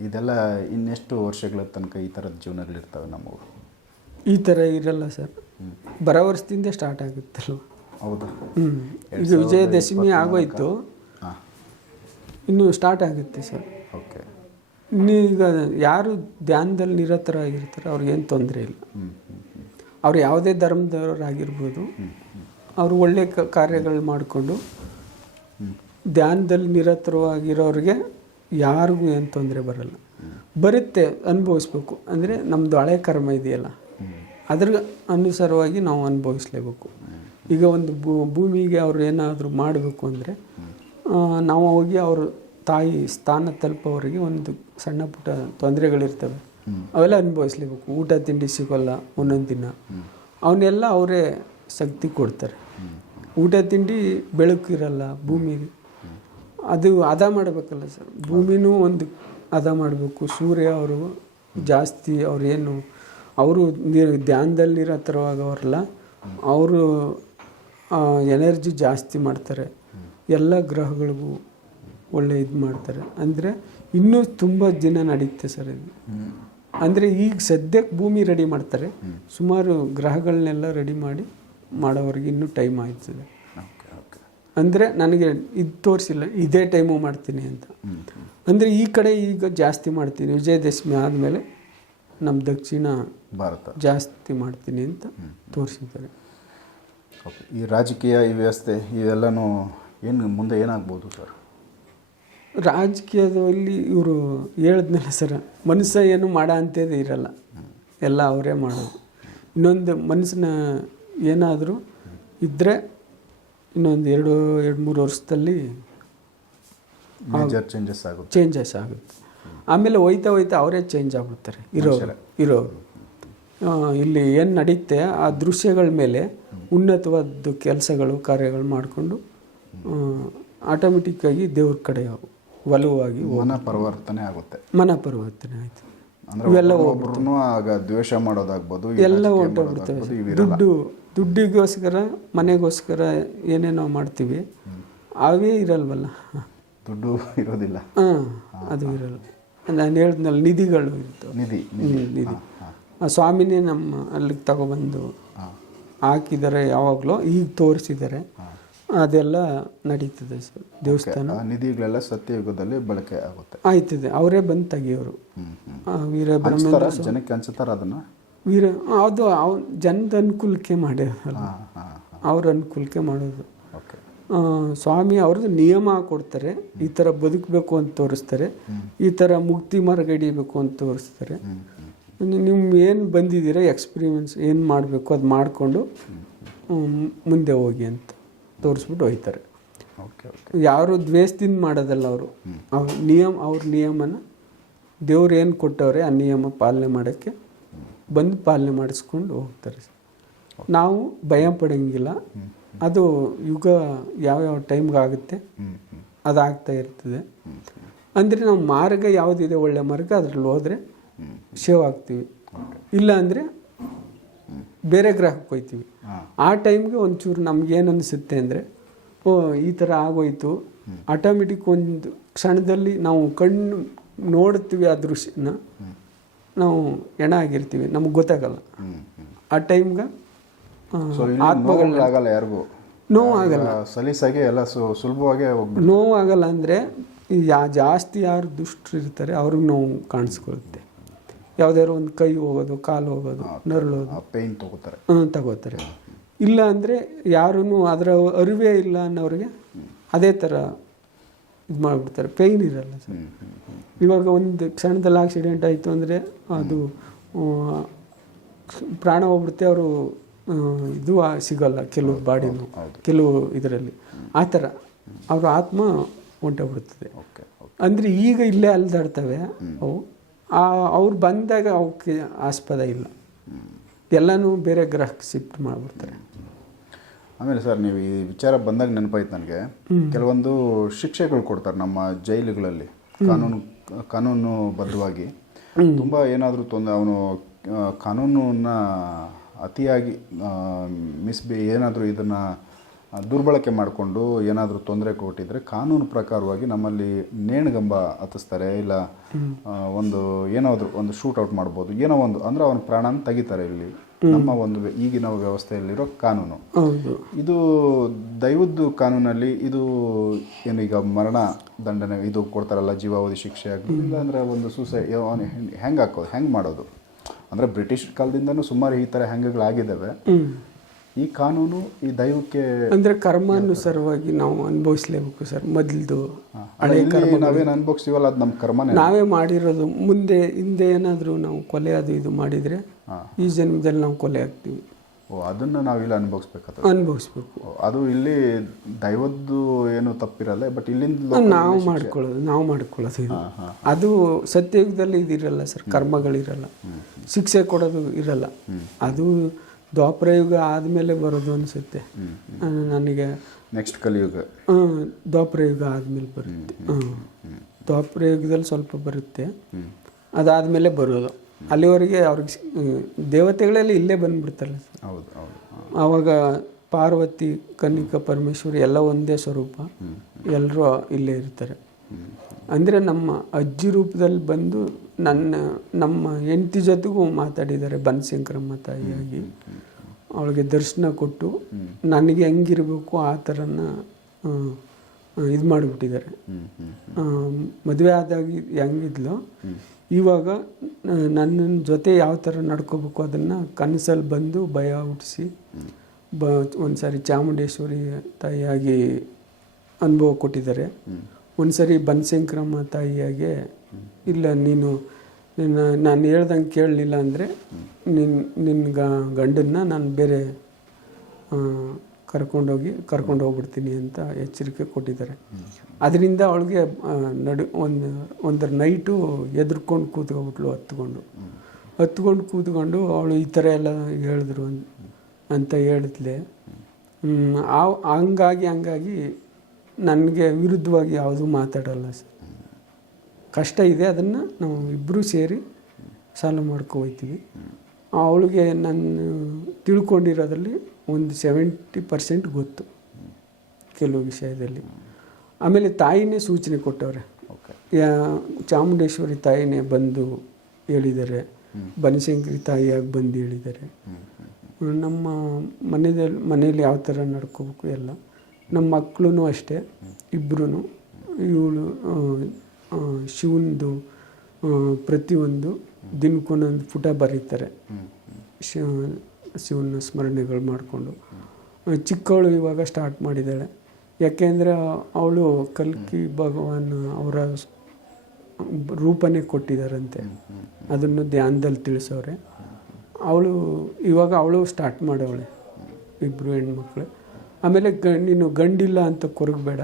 ಇದೆಲ್ಲ ಇನ್ನೆಷ್ಟು ವರ್ಷಗಳ ತನಕ ಈ ಥರದ ಜೀವನಗಳಿರ್ತವೆ ನಮ್ಮವು ಈ ಥರ ಇರಲ್ಲ ಸರ್. ಬರೋ ವರ್ಷದಿಂದ ಸ್ಟಾರ್ಟ್ ಆಗುತ್ತಲ್ವ? ಹೌದು. ಇದು ಈಗ ವಿಜಯದಶಮಿ ಆಗೋಯ್ತು. ಇನ್ನು ಸ್ಟಾರ್ಟ್ ಆಗುತ್ತೆ ಸರ್ ಓಕೆ. ಈಗ ಯಾರು ಧ್ಯಾನದಲ್ಲಿ ನಿರತರಾಗಿರ್ತಾರೆ ಅವ್ರಿಗೇನು ತೊಂದರೆ ಇಲ್ಲ. ಅವ್ರು ಯಾವುದೇ ಧರ್ಮದವರಾಗಿರ್ಬೋದು ಅವರು ಒಳ್ಳೆ ಕ ಕಾರ್ಯಗಳು ಮಾಡಿಕೊಂಡು ಧ್ಯಾನದಲ್ಲಿ ನಿರತರವಾಗಿರೋರಿಗೆ ಯಾರಿಗೂ ಏನು ತೊಂದರೆ ಬರಲ್ಲ. ಬರುತ್ತೆ ಅನುಭವಿಸ್ಬೇಕು. ಅಂದರೆ ನಮ್ಮದು ಹಳೆ ಕರ್ಮ ಇದೆಯಲ್ಲ. ಅದ್ರ ಅನುಸಾರವಾಗಿ ನಾವು ಅನುಭವಿಸ್ಲೇಬೇಕು. ಈಗ ಒಂದು ಭೂಮಿಗೆ ಅವ್ರು ಏನಾದರೂ ಮಾಡಬೇಕು ಅಂದರೆ ನಾವು ಹೋಗಿ ಅವರು ತಾಯಿ ಸ್ಥಾನ ತಲುಪೋವರೆಗೆ ಒಂದು ಸಣ್ಣ ಪುಟ್ಟ ತೊಂದರೆಗಳಿರ್ತವೆ. ಅವೆಲ್ಲ ಅನುಭವಿಸ್ಲೇಬೇಕು. ಊಟ, ತಿಂಡಿ ಸಿಗೋಲ್ಲ ಒಂದೊಂದು ದಿನ. ಅವನ್ನೆಲ್ಲ ಅವರೇ ಶಕ್ತಿ ಕೊಡ್ತಾರೆ. ಊಟ, ತಿಂಡಿ ಬೆಳಕು ಇರಲ್ಲ ಭೂಮಿಗೆ ಅದು ಹದ ಮಾಡಬೇಕಲ್ಲ ಸರ್. ಭೂಮಿನೂ ಒಂದು ಹದ ಮಾಡಬೇಕು. ಸೂರ್ಯ ಅವರು ಜಾಸ್ತಿ ಅವ್ರೇನು ಅವರು ಧ್ಯಾನದಲ್ಲಿರೋ ಥರವಾಗವ್ರಲ್ಲ ಅವರು ಎನರ್ಜಿ ಜಾಸ್ತಿ ಮಾಡ್ತಾರೆ. ಎಲ್ಲ ಗ್ರಹಗಳಿಗೂ ಒಳ್ಳೆ ಇದು ಮಾಡ್ತಾರೆ. ಅಂದರೆ ಇನ್ನೂ ತುಂಬ ದಿನ ನಡೆಯುತ್ತೆ ಸರ್ ಇದು. ಅಂದರೆ ಈಗ ಸದ್ಯಕ್ಕೆ ಭೂಮಿ ರೆಡಿ ಮಾಡ್ತಾರೆ. ಸುಮಾರು ಗ್ರಹಗಳನ್ನೆಲ್ಲ ರೆಡಿ ಮಾಡಿ ಮಾಡೋವರೆಗೆ ಇನ್ನೂ ಟೈಮ್ ಆಯ್ತದೆ ಅಂದರೆ ನನಗೆ ಇದು ತೋರಿಸಿಲ್ಲ ಇದೇ ಟೈಮು ಮಾಡ್ತೀನಿ ಅಂತ. ಅಂದರೆ ಈ ಕಡೆ ಈಗ ಜಾಸ್ತಿ ಮಾಡ್ತೀನಿ. ವಿಜಯದಶಮಿ ಆದಮೇಲೆ ನಮ್ಮ ದಕ್ಷಿಣ ಭಾರತ. ಜಾಸ್ತಿ ಮಾಡ್ತೀನಿ ಅಂತ ತೋರಿಸಿದ್ದಾರೆ. ಓಕೆ. ಈ ರಾಜಕೀಯ ಈ ವ್ಯವಸ್ಥೆ ಇವೆಲ್ಲನೂ ಏನು ಮುಂದೆ ಏನಾಗ್ಬೋದು ಸರ್? ರಾಜಕೀಯದಲ್ಲಿ ಇವರು ಹೇಳಿದ್ನಲ್ಲ ಸರ್ ಮನುಷ್ಯ ಏನು ಮಾಡೋ ಅಂಥದ್ದು ಇರಲ್ಲ. ಎಲ್ಲ ಅವರೇ ಮಾಡೋದು. ಇನ್ನೊಂದು ಮನಸ್ಸಿನ ಏನಾದರೂ ಇದ್ದರೆ ಇನ್ನೊಂದು ಎರಡು ಎರಡು ಮೂರು ವರ್ಷದಲ್ಲಿ ಮೇಜರ್ ಚೇಂಜಸ್ ಆಗುತ್ತೆ. ಚೇಂಜಸ್ ಆಗುತ್ತೆ. ಆಮೇಲೆ ಹೋಯ್ತಾ ಹೋಯ್ತಾ ಅವರೇ ಚೇಂಜ್ ಆಗ್ಬಿಡ್ತಾರೆ ಇರೋ ಇರೋ ಇಲ್ಲಿ ಏನು ನಡೀತೆ ಆ ದೃಶ್ಯಗಳ ಮೇಲೆ ಉನ್ನತವಾದ ಕೆಲಸಗಳು ಕಾರ್ಯಗಳು ಮಾಡಿಕೊಂಡು ಆಟೋಮೆಟಿಕ್ಕಾಗಿ ದೇವ್ರ ಕಡೆ ಒಲವಾಗಿ ಮನ ಪರಿವರ್ತನೆ ಆಗುತ್ತೆ. ಮನ ಪರಿವರ್ತನೆ ಆಯಿತು. ಇವೆಲ್ಲ ಒಬ್ಬರು ಆಗ ದ್ವೇಷ ಮಾಡೋದಾಗ್ಬೋದು ಎಲ್ಲ ಹೊರ್ಟೋಗ್ಬಿಡ್ತವೆ. ದುಡ್ಡು ದುಡ್ಡಿಗೋಸ್ಕರ ಮನೆಗೋಸ್ಕರ ಏನೇನೋ ಮಾಡ್ತೀವಿ ಅವೇ ಇರಲ್ವಲ್ಲ. ದುಡ್ಡು ಇರೋದಿಲ್ಲ. ಹಾಂ ಅದು ಇರಲ್ಲ. ನಾನು ಹೇಳಿದ್ನಲ್ಲ ನಿಧಿಗಳು ಇತ್ತು ನಿಧಿ ನಿಧಿ. ಆ ಸ್ವಾಮಿನೇ ನಮ್ಮ ಅಲ್ಲಿಗೆ ತಗೊಬಂದು ಹಾಕಿದ್ದಾರೆ ಯಾವಾಗಲೂ ಈಗ ತೋರಿಸಿದ್ದಾರೆ ಅದೆಲ್ಲ ನಡೀತದೆ ಸರ್ ದೇವಸ್ಥಾನ. ನಿಧಿಗಳೆಲ್ಲ ಸತ್ಯಯುಗದಲ್ಲಿ ಬಳಕೆ ಆಗುತ್ತೆ. ಆಯ್ತದೆ ಅವರೇ ಬಂದು ತೆಗಿಯೋರು. ಆ, ಜನಕ್ಕೆ ಅನ್ಸುತ್ತಾರ ಅದನ್ನ? ವೀರ ಅದು ಅವ್ ಜನದ ಅನುಕೂಲಕ್ಕೆ ಮಾಡ್ಯಾರ ಅವ್ರ ಅನುಕೂಲಕ್ಕೆ ಮಾಡೋದು. ಸ್ವಾಮಿ ಅವ್ರದ್ದು ನಿಯಮ ಕೊಡ್ತಾರೆ. ಈ ಥರ ಬದುಕಬೇಕು ಅಂತ ತೋರಿಸ್ತಾರೆ. ಈ ಥರ ಮುಕ್ತಿ ಮಾರ್ಗ ಹಿಡಿಬೇಕು ಅಂತ ತೋರಿಸ್ತಾರೆ. ನಿಮ್ಮ ಏನು ಬಂದಿದ್ದೀರಾ ಎಕ್ಸ್ಪೀರಿಮೆನ್ಸ್ ಏನು ಮಾಡಬೇಕು ಅದು ಮಾಡಿಕೊಂಡು ಮುಂದೆ ಹೋಗಿ ಅಂತ ತೋರಿಸ್ಬಿಟ್ಟು ಹೋಯ್ತಾರೆ. Okay okay. ಯಾರು ದ್ವೇಷದಿಂದ ಮಾಡೋದಲ್ಲ ಅವರು. ಅವ್ರ ನಿಯಮ ಅವ್ರ ನಿಯಮನ ದೇವ್ರು ಏನು ಕೊಟ್ಟವ್ರೆ ಆ ನಿಯಮ ಪಾಲನೆ ಮಾಡೋಕ್ಕೆ ಬಂದು ಪಾಲನೆ ಮಾಡಿಸ್ಕೊಂಡು ಹೋಗ್ತಾರೆ. ನಾವು ಭಯ ಪಡೋಂಗಿಲ್ಲ ಅದು ಯುಗ ಯಾವ್ಯಾವ ಟೈಮ್ಗೆ ಆಗುತ್ತೆ ಅದಾಗ್ತಾ ಇರ್ತದೆ. ಅಂದರೆ ನಾವು ಮಾರ್ಗ ಯಾವುದಿದೆ ಒಳ್ಳೆ ಮಾರ್ಗ ಅದರಲ್ಲಿ ಹೋದರೆ ಶೇವ್ ಆಗ್ತೀವಿ ಇಲ್ಲ ಅಂದರೆ ಬೇರೆ ಗ್ರಹಕ್ಕೆ ಹೋಗ್ತೀವಿ ಹಾ. ಆ ಟೈಮ್ಗೆ ಒಂಚೂರು ನಮ್ಗೇನು ಅನಿಸುತ್ತೆ ಅಂದರೆ ಓ ಈ ಥರ ಆಗೋಯ್ತು. ಆಟೋಮೆಟಿಕ್ ಒಂದು ಕ್ಷಣದಲ್ಲಿ ನಾವು ಕಣ್ಣು ನೋಡ್ತೀವಿ ಆ ದೃಶ್ಯನ. ನಾವು ಎಣ ಆಗಿರ್ತೀವಿ. ನಮಗೆ ಗೊತ್ತಾಗಲ್ಲ. ಆ ಟೈಮ್ಗೆ ಸೊ ಆಗಲ್ಲ ಯಾರಿಗೂ. ನೋವಾಗಲ್ಲ ಸಲೀಸಾಗಿ ಎಲ್ಲ ಸುಲಭವಾಗಿ ನೋವಾಗಲ್ಲ ನೋವು ಆಗಲ್ಲ ಅಂದರೆ ಯಾ ಜಾಸ್ತಿ ಯಾರು ದುಷ್ಟರು ಇರ್ತಾರೆ ಅವ್ರಿಗೆ ನೋವು ಕಾಣಿಸ್ಕೊಳುತ್ತೆ. ಯಾವ್ದಾದ್ರು ಒಂದು ಕೈ ಹೋಗೋದು ಕಾಲು ಹೋಗೋದು ನರಳೋದು ಪೇಯ್ನ್ ತಗೋತಾರೆ. ಹಾಂ ತಗೋತಾರೆ. ಇಲ್ಲ ಅಂದರೆ ಯಾರೂ ಅದರ ಅರಿವೇ ಇಲ್ಲ ಅನ್ನೋರಿಗೆ ಅದೇ ಥರ ಇದು ಮಾಡಿಬಿಡ್ತಾರೆ. ಪೇಯ್ನ್ ಇರಲ್ಲ ಸರ್. ಇವಾಗ ಒಂದು ಕ್ಷಣದಲ್ಲಿ ಆಕ್ಸಿಡೆಂಟ್ ಆಯಿತು ಅಂದರೆ ಅದು ಪ್ರಾಣ ಹೋಗ್ಬಿಡುತ್ತೆ ಅವರು ಇದು ಸಿಗೋಲ್ಲ ಕೆಲವು ಬಾಡಿನೂ ಕೆಲವು ಇದರಲ್ಲಿ. ಆ ಥರ ಅವರ ಆತ್ಮ ಹೊಂಟೋಗ್ಬಿಡ್ತದೆ ಅಂದರೆ ಈಗ ಇಲ್ಲೇ ಅಲ್ದಾಡ್ತವೆ ಅವು. ಆ ಅವ್ರು ಬಂದಾಗ ಅವಕ್ಕೆ ಆಸ್ಪದ ಇಲ್ಲ. ಎಲ್ಲನೂ ಬೇರೆ ಗ್ರಹಕ್ಕೆ ಶಿಫ್ಟ್ ಮಾಡಿಬಿಡ್ತಾರೆ. ಆಮೇಲೆ ಸರ್ ನೀವು ಈ ವಿಚಾರ ಬಂದಾಗ ನೆನಪಾಯ್ತು ನನಗೆ. ಕೆಲವೊಂದು ಶಿಕ್ಷೆಗಳು ಕೊಡ್ತಾರೆ ನಮ್ಮ ಜೈಲುಗಳಲ್ಲಿ. ಕಾನೂನು ಕಾನೂನು ಬದ್ಧವಾಗಿ. ತುಂಬ ಏನಾದರೂ ತೊಂದರೆ ಅವನು ಕಾನೂನನ್ನ ಅತಿಯಾಗಿ ಮಿಸ್ಬಿ ಏನಾದರೂ ಇದನ್ನು ದುರ್ಬಳಕೆ ಮಾಡಿಕೊಂಡು ಏನಾದರೂ ತೊಂದರೆ ಕೊಟ್ಟಿದ್ರೆ ಕಾನೂನು ಪ್ರಕಾರವಾಗಿ ನಮ್ಮಲ್ಲಿ ನೇಣುಗಂಬ ಹತ್ತಿಸ್ತಾರೆ ಇಲ್ಲ ಒಂದು ಏನಾದರೂ ಒಂದು ಶೂಟ್ ಔಟ್ ಮಾಡ್ಬೋದು. ಏನೋ ಒಂದು ಅಂದರೆ ಅವನ ಪ್ರಾಣನ ತೆಗಿತಾರೆ ಇಲ್ಲಿ. ನಮ್ಮ ಒಂದು ಈಗಿನ ವ್ಯವಸ್ಥೆಯಲ್ಲಿರೋ ಕಾನೂನು. ಇದು ದೈವದ್ದು ಕಾನೂನಲ್ಲಿ ಇದು ಏನು ಈಗ ಮರಣ ದಂಡನೆ ಇದು ಕೊಡ್ತಾರಲ್ಲ ಜೀವಾವಧಿ ಶಿಕ್ಷೆ ಆಗಲಿ ಇಲ್ಲಾಂದರೆ ಒಂದು ಸೂಸೈ ಹೆಂಗೆ ಹಾಕೋದು ಹೆಂಗೆ ಮಾಡೋದು? ಅಂದರೆ ಬ್ರಿಟಿಷ್ ಕಾಲದಿಂದನೂ ಸುಮಾರು ಈ ಥರ ಹೆಂಗಗಳಾಗಿದ್ದಾವೆ ಹ್ಮ್. ಈ ಕಾನೂನು ಈ ದೈವಕ್ಕೆ ಅಂದರೆ ಕರ್ಮಾನುಸಾರವಾಗಿ ನಾವು ಅನುಭವಿಸ್ಲೇಬೇಕು ಸರ್ ಮೊದಲದು ಹಳೆ ಕರ್ಮ ನಾವೇನು ಅನುಭವಿಸ್ತೀವಲ್ಲ ಅದು ನಮ್ಮ ಕರ್ಮನೇ ನಾವೇ ಮಾಡಿರೋದು ಮುಂದೆ ಹಿಂದೆ ಏನಾದರೂ ನಾವು ಕೊಲೆ ಅದು ಇದು ಮಾಡಿದರೆ ಈ ಜನ್ಮದಲ್ಲಿ ನಾವು ಕೊಲೆ ಆಗ್ತೀವಿ. ಓ ಅದನ್ನು ನಾವಿಲ್ಲಿ ಅನುಭವಿಸ್ಬೇಕಾಗ್ತದೆ. ಅನುಭವಿಸ್ಬೇಕು. ಓ, ಅದು ಇಲ್ಲಿ ದೈವದ್ದು ಏನು ತಪ್ಪಿರಲ್ಲ ಬಟ್ ಇಲ್ಲಿಂದ ನಾವು ಮಾಡ್ಕೊಳ್ಳೋದು ನಾವು ಮಾಡ್ಕೊಳ್ಳೋದು ಇದು. ಅದು ಸತ್ಯಯುಗದಲ್ಲಿ ಇದಿರಲ್ಲ ಸರ್ ಕರ್ಮಗಳಿರಲ್ಲ. ಶಿಕ್ಷೆ ಕೊಡೋದು ಇರಲ್ಲ. ಅದು ದ್ವಾಪರಯುಗ ಆದಮೇಲೆ ಬರೋದು ಅನಿಸುತ್ತೆ. ನನಗೆ ನೆಕ್ಸ್ಟ್ ಕಲಿಯುಗ. ದ್ವಾಪರಯುಗ ಆದಮೇಲೆ ಬರುತ್ತೆ. ದ್ವಾಪರಯುಗದಲ್ಲಿ ಸ್ವಲ್ಪ ಬರುತ್ತೆ. ಅದಾದಮೇಲೆ ಬರೋದು. ಅಲ್ಲಿವರೆಗೆ ಅವ್ರಿಗೆ ದೇವತೆಗಳಲ್ಲಿ ಇಲ್ಲೇ ಬಂದ್ಬಿಡ್ತಾರಲ್ಲ ಸರ್. ಹೌದು ಹೌದು. ಆವಾಗ ಪಾರ್ವತಿ ಕನ್ನಿಕಾ ಪರಮೇಶ್ವರಿ ಎಲ್ಲ ಒಂದೇ ಸ್ವರೂಪ. ಎಲ್ಲರೂ ಇಲ್ಲೇ ಇರ್ತಾರೆ. ಅಂದರೆ ನಮ್ಮ ಅಜ್ಜಿ ರೂಪದಲ್ಲಿ ಬಂದು ನನ್ನ ನಮ್ಮ ಹೆಂಡತಿ ಜೊತೆಗೂ ಮಾತಾಡಿದ್ದಾರೆ ಬನಶಂಕರಮ್ಮ ತಾಯಿಯಾಗಿ. ಅವಳಿಗೆ ದರ್ಶನ ಕೊಟ್ಟು ನನಗೆ ಹೆಂಗಿರಬೇಕು ಆ ಥರನ ಇದು ಮಾಡಿಬಿಟ್ಟಿದ್ದಾರೆ ಮದುವೆ ಆದಾಗ ಹೆಂಗಿದ್ಲು? ಇವಾಗ ನನ್ನ ಜೊತೆ ಯಾವ ಥರ ನಡ್ಕೋಬೇಕು ಅದನ್ನು ಕನಸಲ್ಲಿ ಬಂದು ಭಯ ಹುಟ್ಟಿಸಿ ಬ ಒಂದು ಸಾರಿ ಚಾಮುಂಡೇಶ್ವರಿ ತಾಯಿಯಾಗಿ ಅನುಭವ ಕೊಟ್ಟಿದ್ದಾರೆ. ಒಂದು ಸರಿ ಬನಶಂಕರಮ್ಮ ತಾಯಿಯಾಗೆ ಇಲ್ಲ ನೀನು ನಿನ್ನ ನಾನು ಹೇಳ್ದಂಗೆ ಕೇಳಲಿಲ್ಲ ಅಂದರೆ ನಿನ್ನ ನಿನ್ನ ಗಂಡನ್ನ ನಾನು ಬೇರೆ ಕರ್ಕೊಂಡೋಗಿ ಕರ್ಕೊಂಡು ಹೋಗ್ಬಿಡ್ತೀನಿ ಅಂತ ಎಚ್ಚರಿಕೆ ಕೊಟ್ಟಿದ್ದಾರೆ. ಅದರಿಂದ ಅವಳಿಗೆ ನಡು, ಒಂದು, ಒಂದರ ನೈಟು ಎದ್ರುಕೊಂಡು ಕೂತ್ಕೊಬಿಟ್ಲು ಹತ್ಕೊಂಡು. ಹತ್ಕೊಂಡು ಕೂತ್ಕೊಂಡು ಅವಳು ಈ ಥರ ಎಲ್ಲ ಹೇಳಿದ್ರು ಅಂತ ಹೇಳಿದ್ಲೆ. ಆ- ಹಂಗಾಗಿ ಹಂಗಾಗಿ ನನಗೆ ವಿರುದ್ಧವಾಗಿ ಯಾವುದೂ ಮಾತಾಡಲ್ಲ ಸರ್. ಕಷ್ಟ ಇದೆ, ಅದನ್ನು ನಾವು ಇಬ್ಬರೂ ಸೇರಿ ಸಾಲ್ವ್ ಮಾಡ್ಕೊ ಹೋಗ್ತೀವಿ ಅವಳಿಗೆ ನಾನು ತಿಳ್ಕೊಂಡಿರೋದ್ರಲ್ಲಿ ಒಂದು ಸೆವೆಂಟಿ ಪರ್ಸೆಂಟ್ ಗೊತ್ತು ಕೆಲವು ವಿಷಯದಲ್ಲಿ. ಆಮೇಲೆ ತಾಯಿನೇ ಸೂಚನೆ ಕೊಟ್ಟವ್ರೆ. ಯಾ ಚಾಮುಂಡೇಶ್ವರಿ ತಾಯಿನೇ ಬಂದು ಹೇಳಿದ್ದಾರೆ ಬನಶಂಕರಿ ತಾಯಿಯಾಗಿ ಬಂದು ಹೇಳಿದ್ದಾರೆ ನಮ್ಮ ಮನೆಯಲ್ಲಿ ಮನೆಯಲ್ಲಿ ಯಾವ ಥರ ನಡ್ಕೋಬೇಕು ಎಲ್ಲ. ನಮ್ಮ ಮಕ್ಕಳು ಅಷ್ಟೇ ಇಬ್ಬರೂ ಇವಳು ಶಿವನದು ಪ್ರತಿಯೊಂದು ದಿನಕ್ಕೊಂದೊಂದು ಪುಟ ಬರೀತಾರೆ. ಶಿವ ಶಿವನ ಸ್ಮರಣೆಗಳು ಮಾಡಿಕೊಂಡು. ಚಿಕ್ಕವಳು ಇವಾಗ ಸ್ಟಾರ್ಟ್ ಮಾಡಿದ್ದಾಳೆ. ಯಾಕೆಂದರೆ ಅವಳು ಕಲ್ಕಿ ಭಗವಾನ್ ಅವರ ರೂಪನೇ ಕೊಟ್ಟಿದ್ದಾರಂತೆ. ಅದನ್ನು ಧ್ಯಾನದಲ್ಲಿ ತಿಳಿಸೋರೆ. ಅವಳು ಇವಾಗ ಅವಳು ಸ್ಟಾರ್ಟ್ ಮಾಡವಳೆ ಇಬ್ಬರು ಹೆಣ್ಮಕ್ಳು. ಆಮೇಲೆ ಗ ನೀನು ಗಂಡಿಲ್ಲ ಅಂತ ಕೊರಗಬೇಡ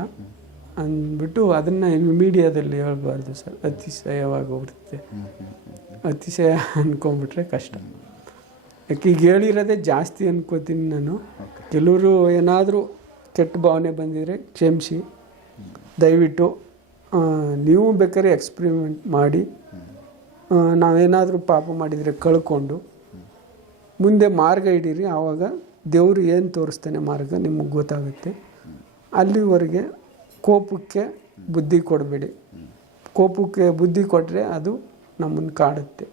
ಅಂದ್ಬಿಟ್ಟು ಅದನ್ನು ಮೀಡಿಯಾದಲ್ಲಿ ಹೇಳ್ಬಾರ್ದು ಸರ್. ಅತಿಶಯವಾಗಿ ಹೋಗ್ಬಿಡುತ್ತೆ. ಅತಿಶಯ ಅಂದ್ಕೊಂಬಿಟ್ರೆ ಕಷ್ಟ. ಯಾಕೆ ಈಗ ಹೇಳಿರೋದೇ ಜಾಸ್ತಿ ಅನ್ಕೋತೀನಿ ನಾನು. ಕೆಲವರು ಏನಾದರೂ ಕೆಟ್ಟ ಭಾವನೆ ಬಂದಿದ್ರೆ ಕ್ಷಮಿಸಿ. ದಯವಿಟ್ಟು ನೀವು ಬೇಕಾದ್ರೆ ಎಕ್ಸ್ಪರಿಮೆಂಟ್ ಮಾಡಿ. ನಾವೇನಾದರೂ ಪಾಪ ಮಾಡಿದರೆ ಕಳ್ಕೊಂಡು. ಮುಂದೆ ಮಾರ್ಗ ಇಡೀರಿ ಆವಾಗ ದೇವರು ಏನು ತೋರಿಸ್ತಾನೆ ಮಾರ್ಗ ನಿಮಗೆ ಗೊತ್ತಾಗುತ್ತೆ. ಅಲ್ಲಿವರೆಗೆ ಕೋಪಕ್ಕೆ ಬುದ್ಧಿ ಕೊಡಬೇಡಿ. ಕೋಪಕ್ಕೆ ಬುದ್ಧಿ ಕೊಟ್ಟರೆ ಅದು ನಮ್ಮನ್ನು ಕಾಡುತ್ತೆ.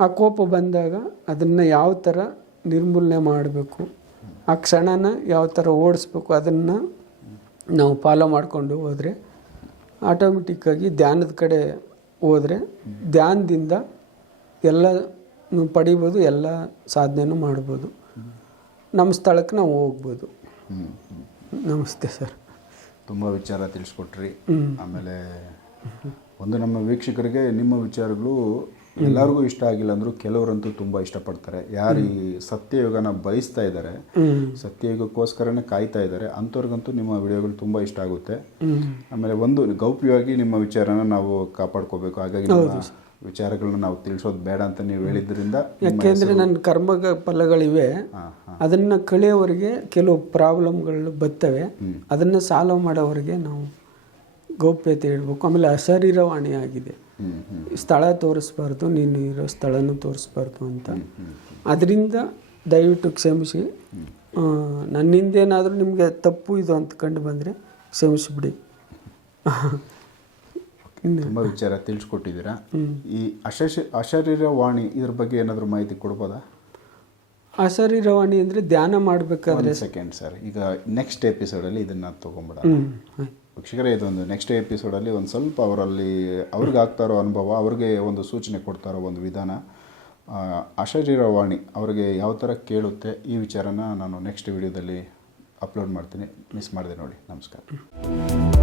ಆ ಕೋಪ ಬಂದಾಗ ಅದನ್ನು ಯಾವ ಥರ ನಿರ್ಮೂಲನೆ ಮಾಡಬೇಕು? ಆ ಕ್ಷಣನ ಯಾವ ಥರ ಓಡಿಸ್ಬೇಕು? ಅದನ್ನು ನಾವು ಫಾಲೋ ಮಾಡಿಕೊಂಡು ಹೋದರೆ ಆಟೋಮೆಟಿಕ್ಕಾಗಿ ಧ್ಯಾನದ ಕಡೆ ಹೋದರೆ ಧ್ಯಾನದಿಂದ ಎಲ್ಲ ಪಡಿಬೋದು ಎಲ್ಲ ಸಾಧನೆನೂ ಮಾಡ್ಬೋದು. ನಮ್ಮ ಸ್ಥಳಕ್ಕೆ ನಾವು ಹೋಗ್ಬೋದು. ನಮಸ್ತೆ ಸರ್. ತುಂಬ ವಿಚಾರ ತಿಳಿಸ್ಕೊಟ್ರಿ. ಆಮೇಲೆ ಒಂದು ನಮ್ಮ ವೀಕ್ಷಕರಿಗೆ ನಿಮ್ಮ ವಿಚಾರಗಳು ಎಲ್ಲರಿಗೂ ಇಷ್ಟ ಆಗಿಲ್ಲ ಅಂದ್ರು ಕೆಲವರಂತೂ ತುಂಬಾ ಇಷ್ಟಪಡ್ತಾರೆ. ಯಾರು ಈ ಸತ್ಯಯುಗನ ಬಯಸ್ತಾ ಇದ್ದಾರೆ ಸತ್ಯಯುಗಕ್ಕೋಸ್ಕರನೇ ಕಾಯ್ತಾ ಇದ್ದಾರೆ ಅಂಥವ್ರಿಗಂತೂ ನಿಮ್ಮ ವಿಡಿಯೋಗಳು ತುಂಬಾ ಇಷ್ಟ ಆಗುತ್ತೆ. ಆಮೇಲೆ ಒಂದು ಗೌಪ್ಯವಾಗಿ ನಿಮ್ಮ ವಿಚಾರನ ನಾವು ಕಾಪಾಡ್ಕೋಬೇಕು. ಹಾಗಾಗಿ ನಮ್ಮ ವಿಚಾರಗಳನ್ನ ನಾವು ತಿಳಿಸೋದು ಬೇಡ ಅಂತ ನೀವು ಹೇಳಿದ್ರಿಂದ ಯಾಕೆಂದ್ರೆ ನನ್ನ ಕರ್ಮ ಫಲಗಳಿವೆ. ಅದನ್ನು ಕಳೆಯೋವರೆಗೆ ಕೆಲವು ಪ್ರಾಬ್ಲಮ್ಗಳು ಬರ್ತವೆ. ಅದನ್ನ ಸಾಲ್ವ್ ಮಾಡೋವರೆಗೆ ನಾವು ಗೌಪ್ಯತೆ ಇಡಬೇಕು ಆಮೇಲೆ ಅಶರೀರವಾಣಿ ಆಗಿದೆ ಸ್ಥಳ ತೋರಿಸ್ಬಾರ್ದು ನೀನು ಇರೋ ಸ್ಥಳನೂ ತೋರಿಸ್ಬಾರ್ದು ಅಂತ. ಅದರಿಂದ ದಯವಿಟ್ಟು ಕ್ಷಮಿಸಿ. ನನ್ನಿಂದೇನಾದರೂ ನಿಮಗೆ ತಪ್ಪು ಇದು ಅಂತ ಕಂಡು ಬಂದರೆ ಕ್ಷಮಿಸಿಬಿಡಿ ತುಂಬ ವಿಚಾರ ತಿಳಿಸ್ಕೊಟ್ಟಿದ್ದೀರಾ. ಈ ಅಶಶ ಅಶರೀರವಾಣಿ ಇದ್ರ ಬಗ್ಗೆ ಏನಾದರೂ ಮಾಹಿತಿ ಕೊಡ್ಬೋದಾ? ಅಶರೀರವಾಣಿ ಅಂದರೆ ಧ್ಯಾನ ಮಾಡಬೇಕಾದ್ರೆ ಸೆಕೆಂಡ್ ಸರ್ ಈಗ ನೆಕ್ಸ್ಟ್ ಎಪಿಸೋಡಲ್ಲಿ ಇದನ್ನು ತೊಗೊಂಬಿಡ ವೀಕ್ಷಕರೇ, ಇದೊಂದು ನೆಕ್ಸ್ಟ್ ಎಪಿಸೋಡಲ್ಲಿ ಒಂದು ಸ್ವಲ್ಪ ಅವರಲ್ಲಿ ಅವ್ರಿಗೆ ಆಗ್ತಾ ಇರೋ ಅನುಭವ, ಅವ್ರಿಗೆ ಒಂದು ಸೂಚನೆ ಕೊಡ್ತಾ ಇರೋ ಒಂದು ವಿಧಾನ ಅಶರೀರವಾಣಿ ಅವ್ರಿಗೆ ಯಾವ ಥರ ಕೇಳುತ್ತೆ ಈ ವಿಚಾರನ ನಾನು ನೆಕ್ಸ್ಟ್ ವಿಡಿಯೋದಲ್ಲಿ ಅಪ್ಲೋಡ್ ಮಾಡ್ತೀನಿ. ಮಿಸ್ ಮಾಡಿದೆ ನೋಡಿ. ನಮಸ್ಕಾರ.